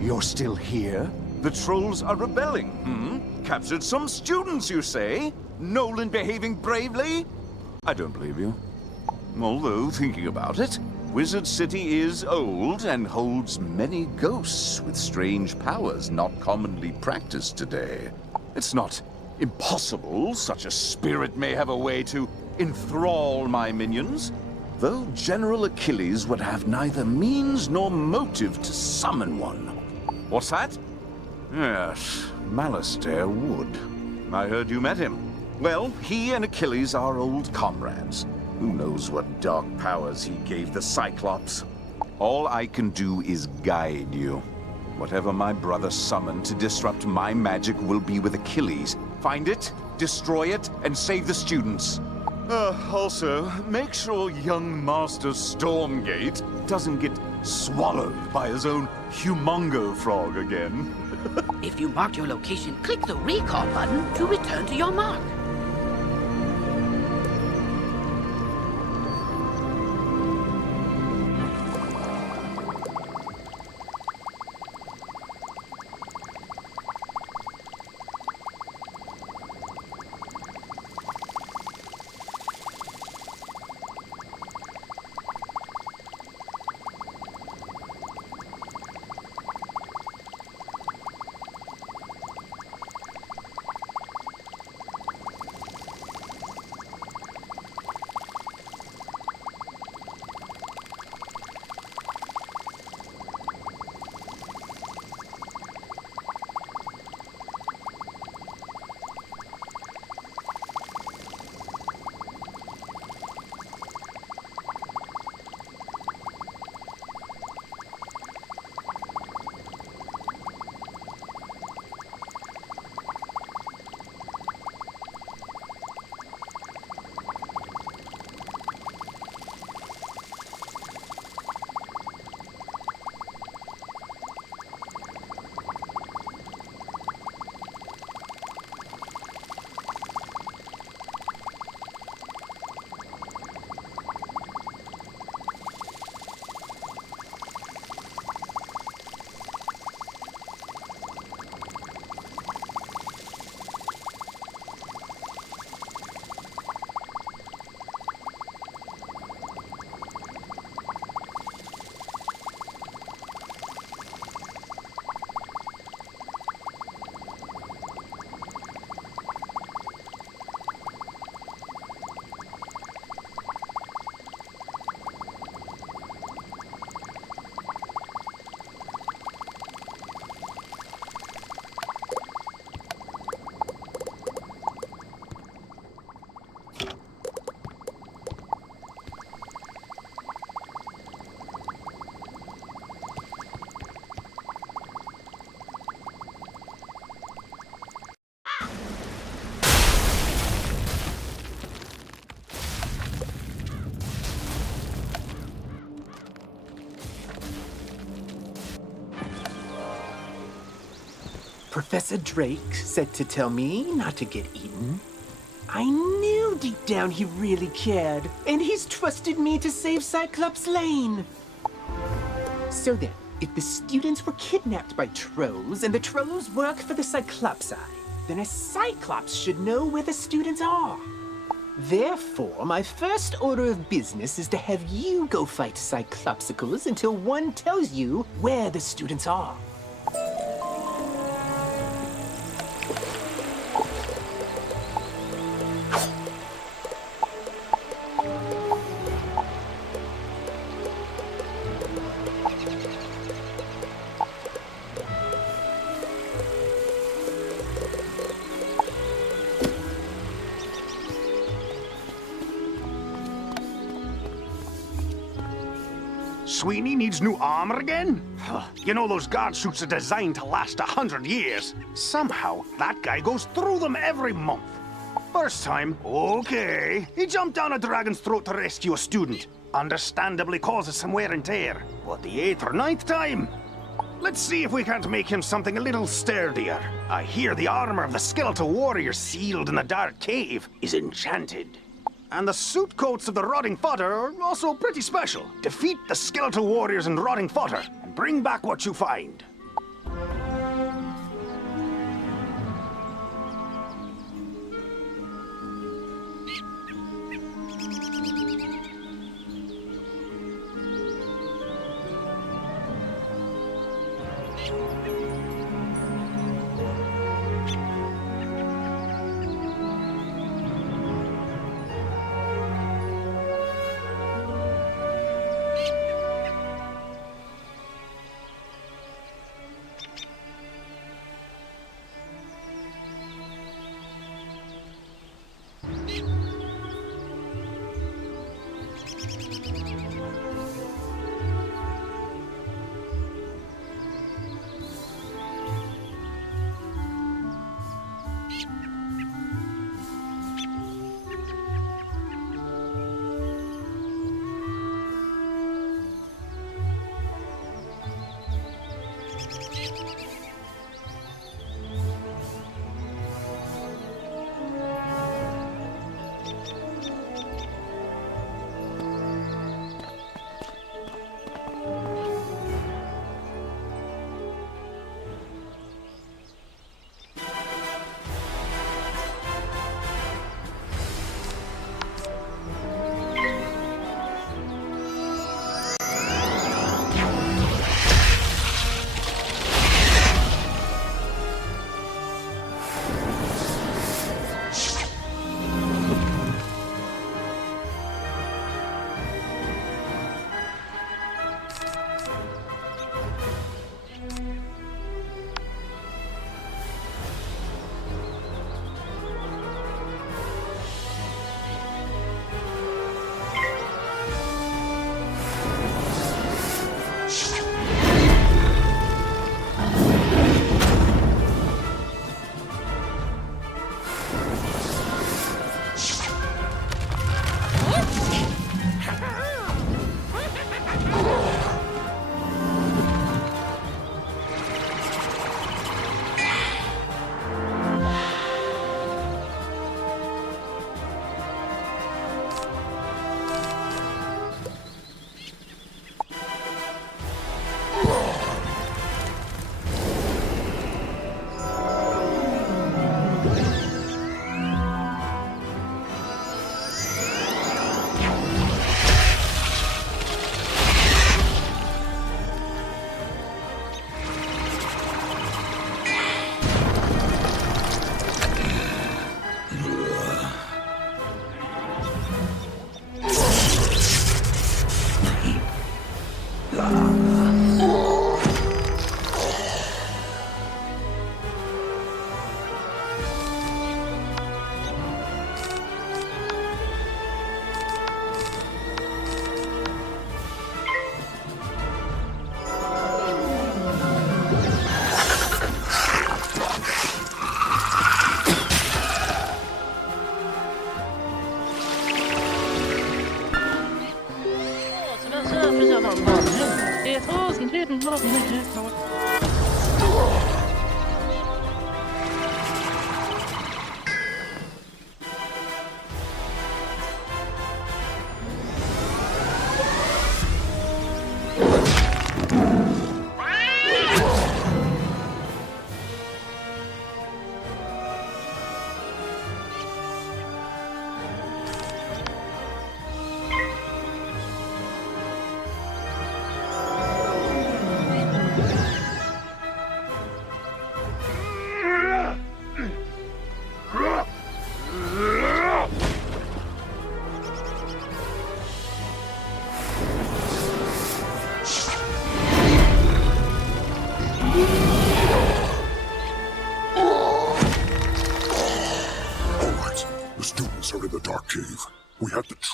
You're still here? The trolls are rebelling, Captured some students, you say? Nolan behaving bravely? I don't believe you. Although, thinking about it, Wizard City is old and holds many ghosts with strange powers not commonly practiced today. It's not impossible such a spirit may have a way to enthrall my minions, though General Achilles would have neither means nor motive to summon one. What's that? Yes, Malastair would. I heard you met him. Well, he and Achilles are old comrades. Who knows what dark powers he gave the Cyclops? All I can do is guide you. Whatever my brother summoned to disrupt my magic will be with Achilles. Find it, destroy it, and save the students. Also, make sure young Master Stormgate doesn't get swallowed by his own humongo frog again. If you marked your location, click the recall button to return to your mark. Professor Drake said to tell me not to get eaten. I knew deep down he really cared, and he's trusted me to save Cyclops Lane. So then, if the students were kidnapped by trolls and the trolls work for the Cyclopsi, then a Cyclops should know where the students are. Therefore, my first order of business is to have you go fight Cyclopsicles until one tells you where the students are. Sweeney needs new armor again? You know those guard suits are designed to last 100 years. Somehow, that guy goes through them every month. First time, okay. He jumped down a dragon's throat to rescue a student. Understandably causes some wear and tear. But the 8th or 9th time? Let's see if we can't make him something a little sturdier. I hear the armor of the skeletal warrior sealed in the dark cave is enchanted. And the suit coats of the rotting fodder are also pretty special. Defeat the skeletal warriors in rotting fodder and bring back what you find.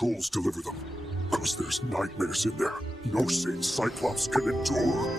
trolls deliver them. Cause there's nightmares in there. No sane Cyclops can endure.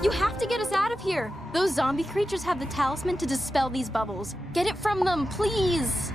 You have to get us out of here! Those zombie creatures have the talisman to dispel these bubbles. Get it from them, please!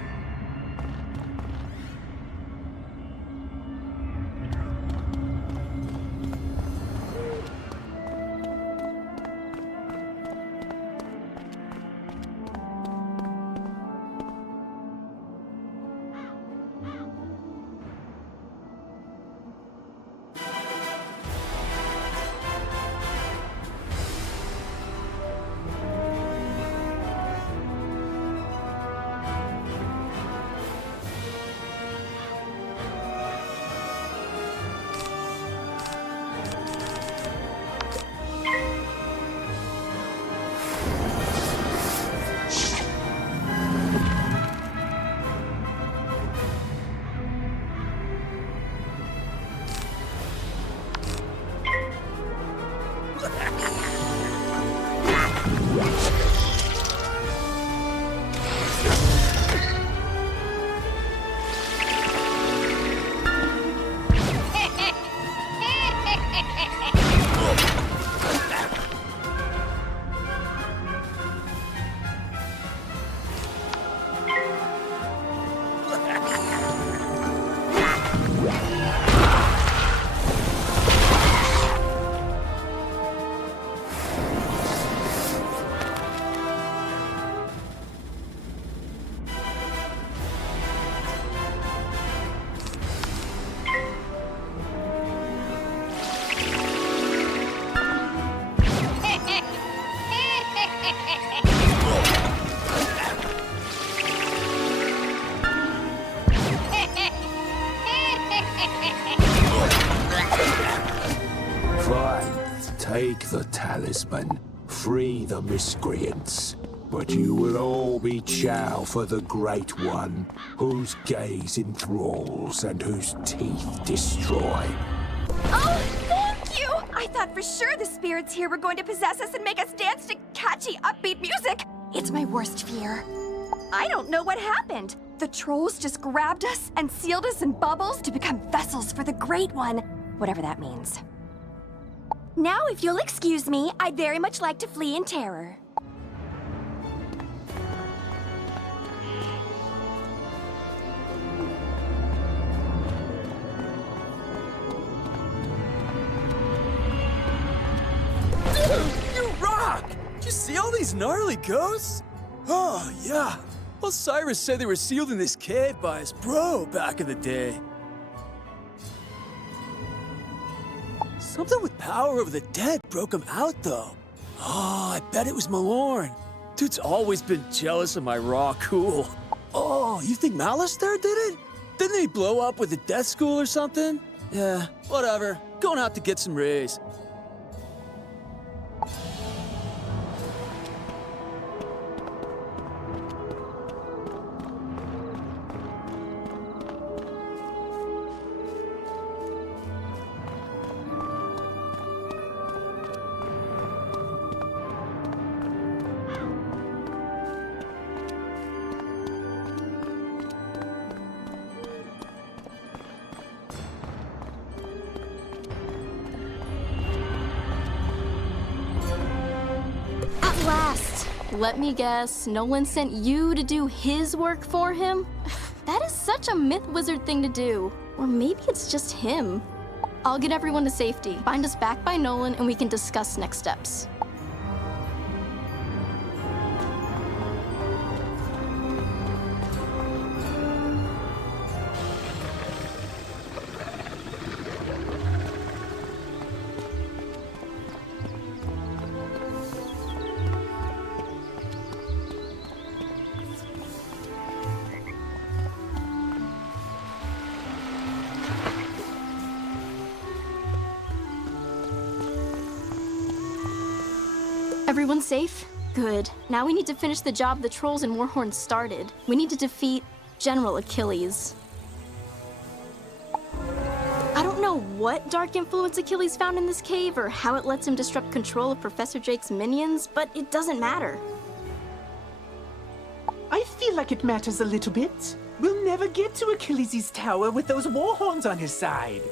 Take the talisman, free the miscreants, but you will all be chow for the Great One, whose gaze enthralls and whose teeth destroy. Oh, thank you! I thought for sure the spirits here were going to possess us and make us dance to catchy, upbeat music. It's my worst fear. I don't know what happened. The trolls just grabbed us and sealed us in bubbles to become vessels for the Great One, whatever that means. Now, if you'll excuse me, I'd very much like to flee in terror. Dude, you rock! Did you see all these gnarly ghosts? Oh, yeah. Well, Cyrus said they were sealed in this cave by his bro back in the day. Something with power over the dead broke him out, though. Oh, I bet it was Malorn. Dude's always been jealous of my raw cool. Oh, you think Malice there did it? Didn't he blow up with a death school or something? Yeah, whatever. Going out to get some rays. Let me guess, Nolan sent you to do his work for him? That is such a myth wizard thing to do. Or maybe it's just him. I'll get everyone to safety. Bind us back by Nolan and we can discuss next steps. Everyone safe? Good. Now we need to finish the job the trolls and Warhorn started. We need to defeat General Achilles. I don't know what dark influence Achilles found in this cave or how it lets him disrupt control of Professor Drake's minions, but it doesn't matter. I feel like it matters a little bit. We'll never get to Achilles' tower with those Warhorns on his side.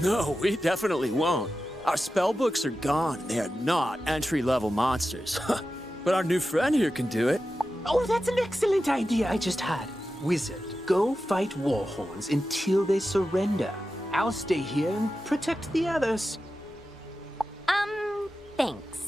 No, we definitely won't. Our spellbooks are gone. They are not entry-level monsters. But our new friend here can do it. Oh, that's an excellent idea I just had. Wizard, go fight Warhorns until they surrender. I'll stay here and protect the others. Thanks.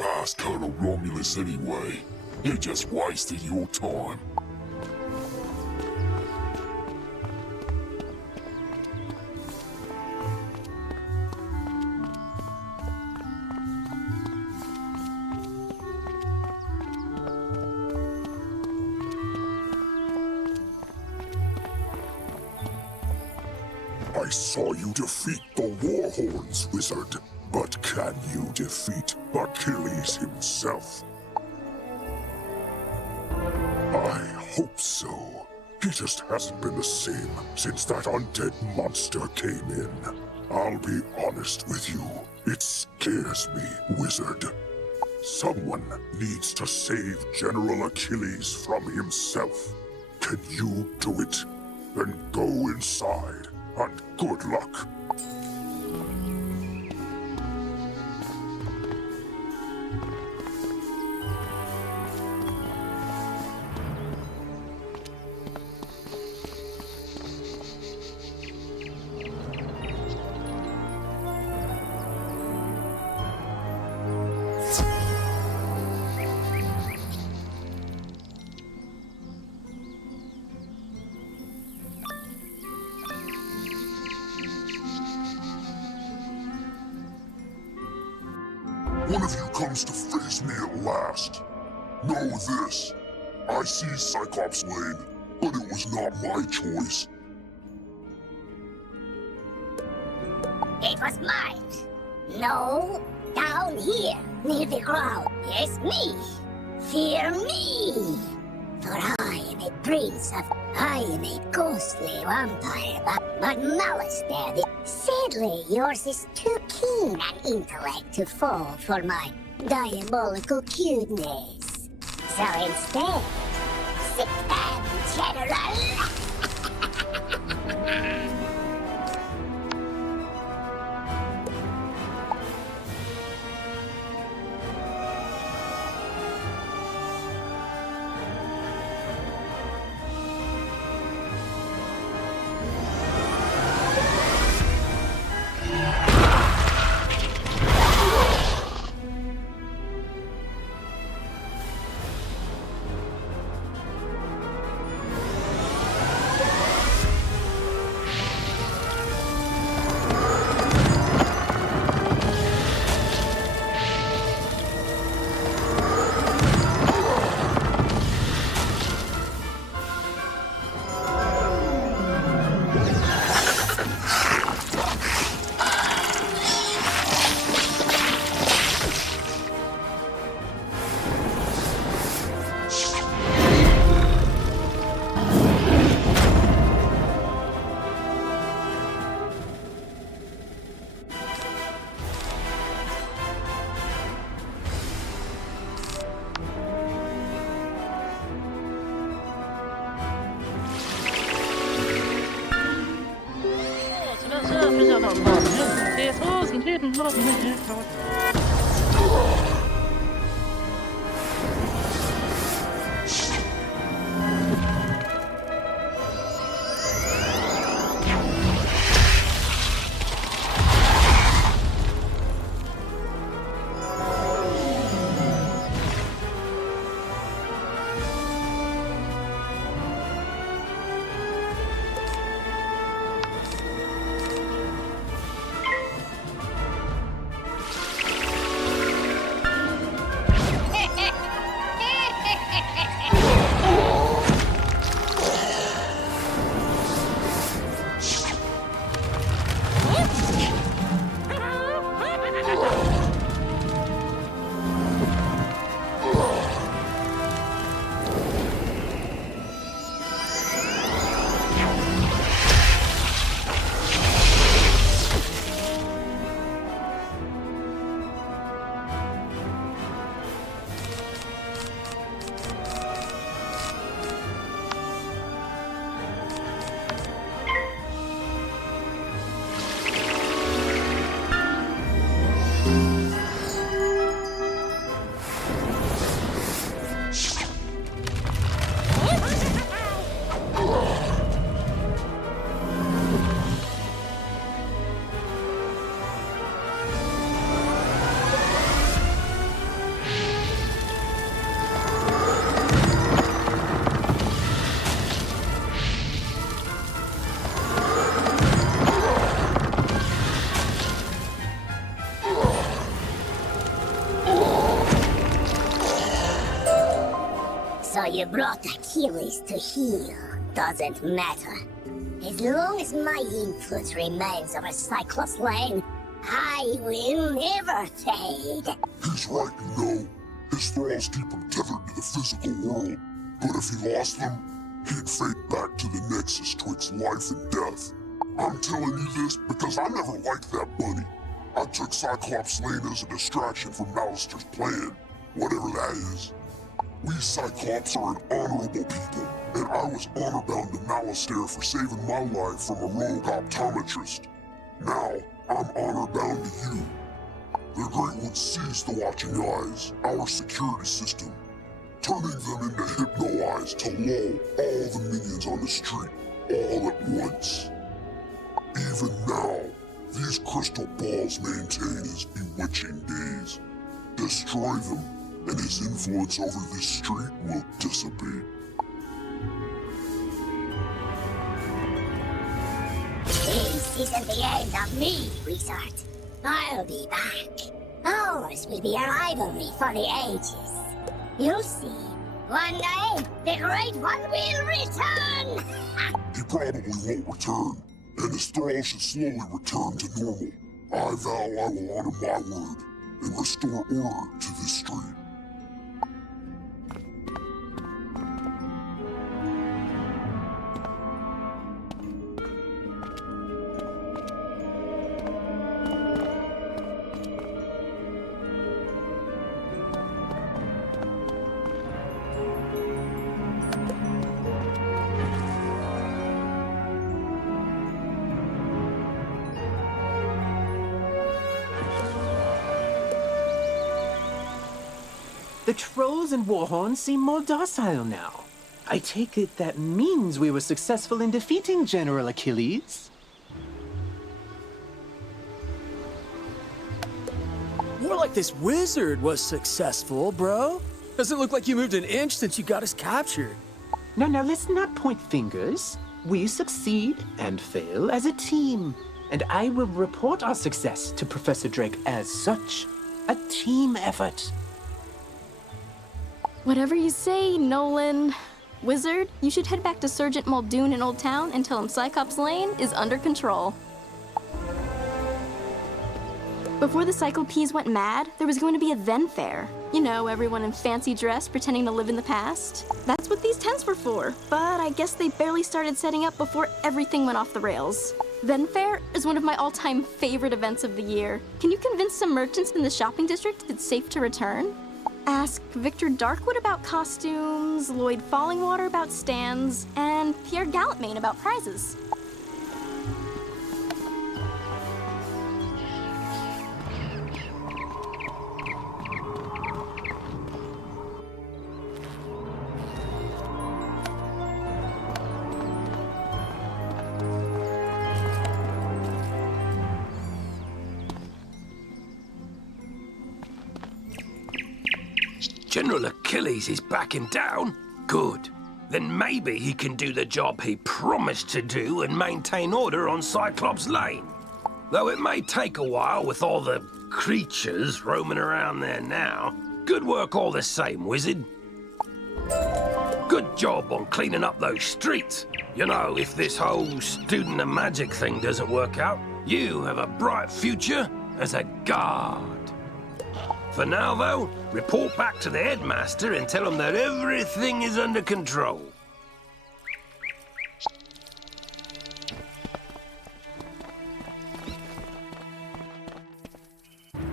despise Colonel Romulus anyway. He just wasted your time. I saw you defeat the Warhorns, Wizard. But can you defeat Achilles himself? I hope so. He just hasn't been the same since that undead monster came in. I'll be honest with you. It scares me, Wizard. Someone needs to save General Achilles from himself. Can you do it? Then go inside, and good luck. One of you comes to face me at last. Know this. I see Cyclops Lane, but it was not my choice. It was mine. No, down here, near the ground. Yes, me. Fear me. For I am a prince of... I am a ghostly vampire, but Malice there... Sadly, yours is too keen an intellect to fall for my diabolical cuteness. So instead, sit down, General. you brought Achilles to heel doesn't matter. As long as my influence remains over Cyclops Lane, I will never fade. He's right, you know. His thralls keep him tethered to the physical world. But if he lost them, he'd fade back to the nexus twixt life and death. I'm telling you this because I never liked that bunny. I took Cyclops Lane as a distraction from Malister's plan, whatever that is. We Cyclops are an honorable people, and I was honor-bound to Malister for saving my life from a rogue optometrist. Now, I'm honor-bound to you. The Great One sees the watching eyes, our security system, turning them into hypno-eyes to lull all the minions on the street, all at once. Even now, these crystal balls maintain his bewitching gaze. Destroy them, and his influence over this street will dissipate. This isn't the end of me, Wizard. I'll be back. Ours will be a rivalry for the ages. You'll see. One day, the Great One will return! He probably won't return, and his thrall should slowly return to normal. I vow I will honor my word and restore order to this street. The trolls and warhorns seem more docile now. I take it that means we were successful in defeating General Achilles? More like this wizard was successful, bro. Doesn't look like you moved an inch since you got us captured. Now, let's not point fingers. We succeed and fail as a team. And I will report our success to Professor Drake as such. A team effort. Whatever you say, Nolan. Wizard, you should head back to Sergeant Muldoon in Old Town and tell him Cyclops Lane is under control. Before the Cyclopes went mad, there was going to be a Then Fair. You know, everyone in fancy dress pretending to live in the past. That's what these tents were for. But I guess they barely started setting up before everything went off the rails. Then Fair is one of my all-time favorite events of the year. Can you convince some merchants in the shopping district it's safe to return? Ask Victor Darkwood about costumes, Lloyd Fallingwater about stands, and Pierre Gallantmain about prizes. General Achilles is backing down? Good. Then maybe he can do the job he promised to do and maintain order on Cyclops Lane. Though it may take a while with all the creatures roaming around there now. Good work all the same, Wizard. Good job on cleaning up those streets. You know, if this whole student of magic thing doesn't work out, you have a bright future as a guard. For now, though, report back to the headmaster and tell him that everything is under control.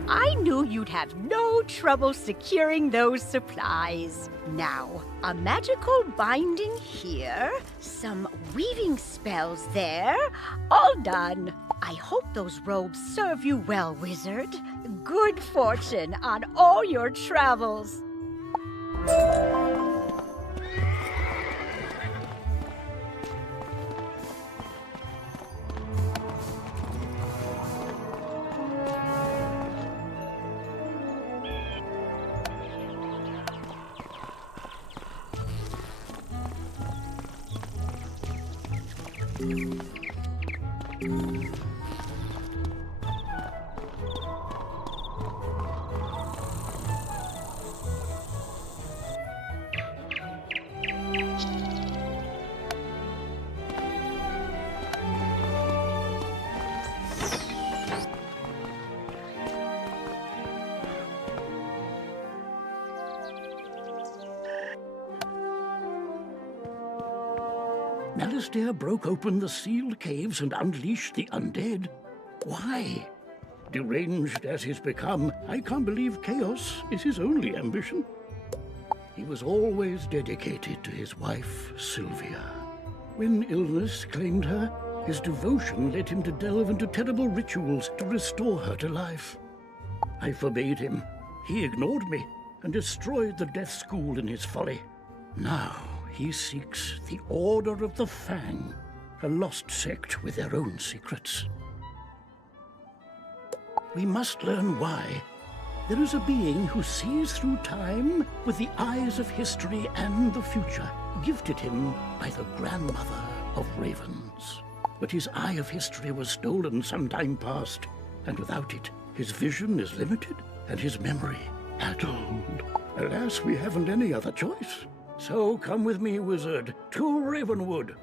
I knew you'd have no trouble securing those supplies. Now, a magical binding here, some weaving spells there, all done. I hope those robes serve you well, Wizard. Good fortune on all your travels. Malastair broke open the sealed caves and unleashed the undead. Why? Deranged as he's become, I can't believe chaos is his only ambition. He was always dedicated to his wife, Sylvia. When illness claimed her, his devotion led him to delve into terrible rituals to restore her to life. I forbade him. He ignored me and destroyed the Death School in his folly. Now he seeks the Order of the Fang, a lost sect with their own secrets. We must learn why. There is a being who sees through time with the eyes of history and the future, gifted him by the grandmother of ravens. But his eye of history was stolen some time past, and without it, his vision is limited and his memory addled. Alas, we haven't any other choice. So come with me, wizard, to Ravenwood.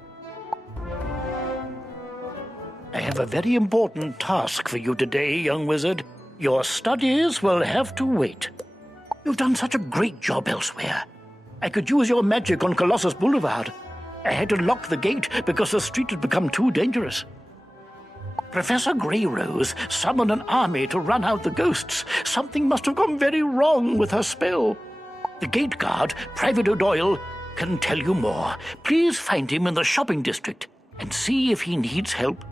I have a very important task for you today, young wizard. Your studies will have to wait. You've done such a great job elsewhere. I could use your magic on Colossus Boulevard. I had to lock the gate because the street had become too dangerous. Professor Greyrose summoned an army to run out the ghosts. Something must have gone very wrong with her spell. The gate guard, Private O'Doyle, can tell you more. Please find him in the shopping district and see if he needs help.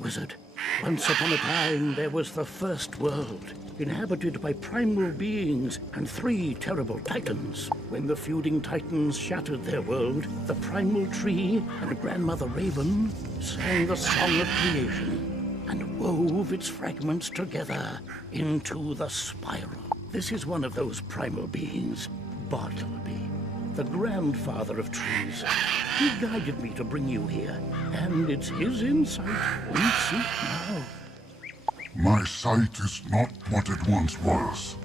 Wizard, once upon a time there was the first world, inhabited by primal beings and 3 terrible titans. When the feuding titans shattered their world, the primal tree and Grandmother Raven sang the song of creation and wove its fragments together into the spiral. This is one of those primal beings, Bartleby, the grandfather of trees. He guided me to bring you here, and it's his insight we seek now. My sight is not what it once was.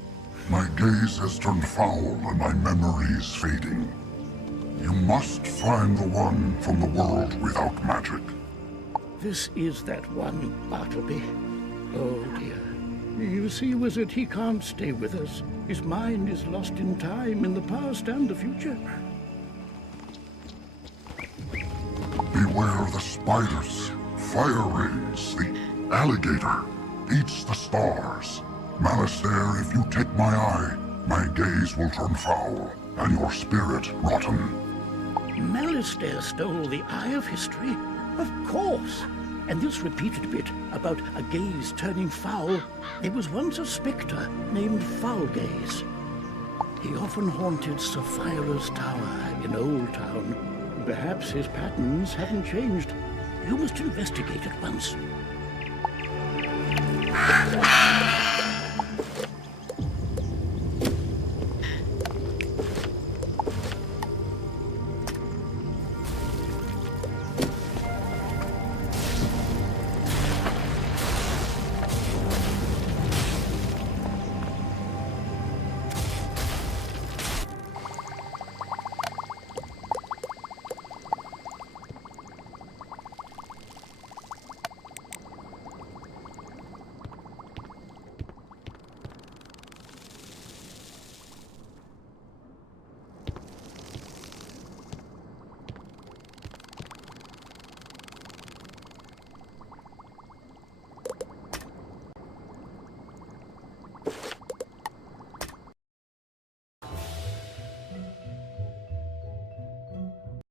My gaze has turned foul and my memory is fading. You must find the one from the world without magic. This is that one, Bartleby. Oh, dear. You see, wizard, he can't stay with us. His mind is lost in time, in the past and the future. Beware the spiders, fire rays, the alligator eats the stars. Malastair, if you take my eye, my gaze will turn foul, and your spirit rotten. Malastair stole the eye of history? Of course. And this repeated bit about a gaze turning foul, there was once a spectre named Foulgaze. He often haunted Sapphira's tower in Old Town. Perhaps his patterns haven't changed. You must investigate at once.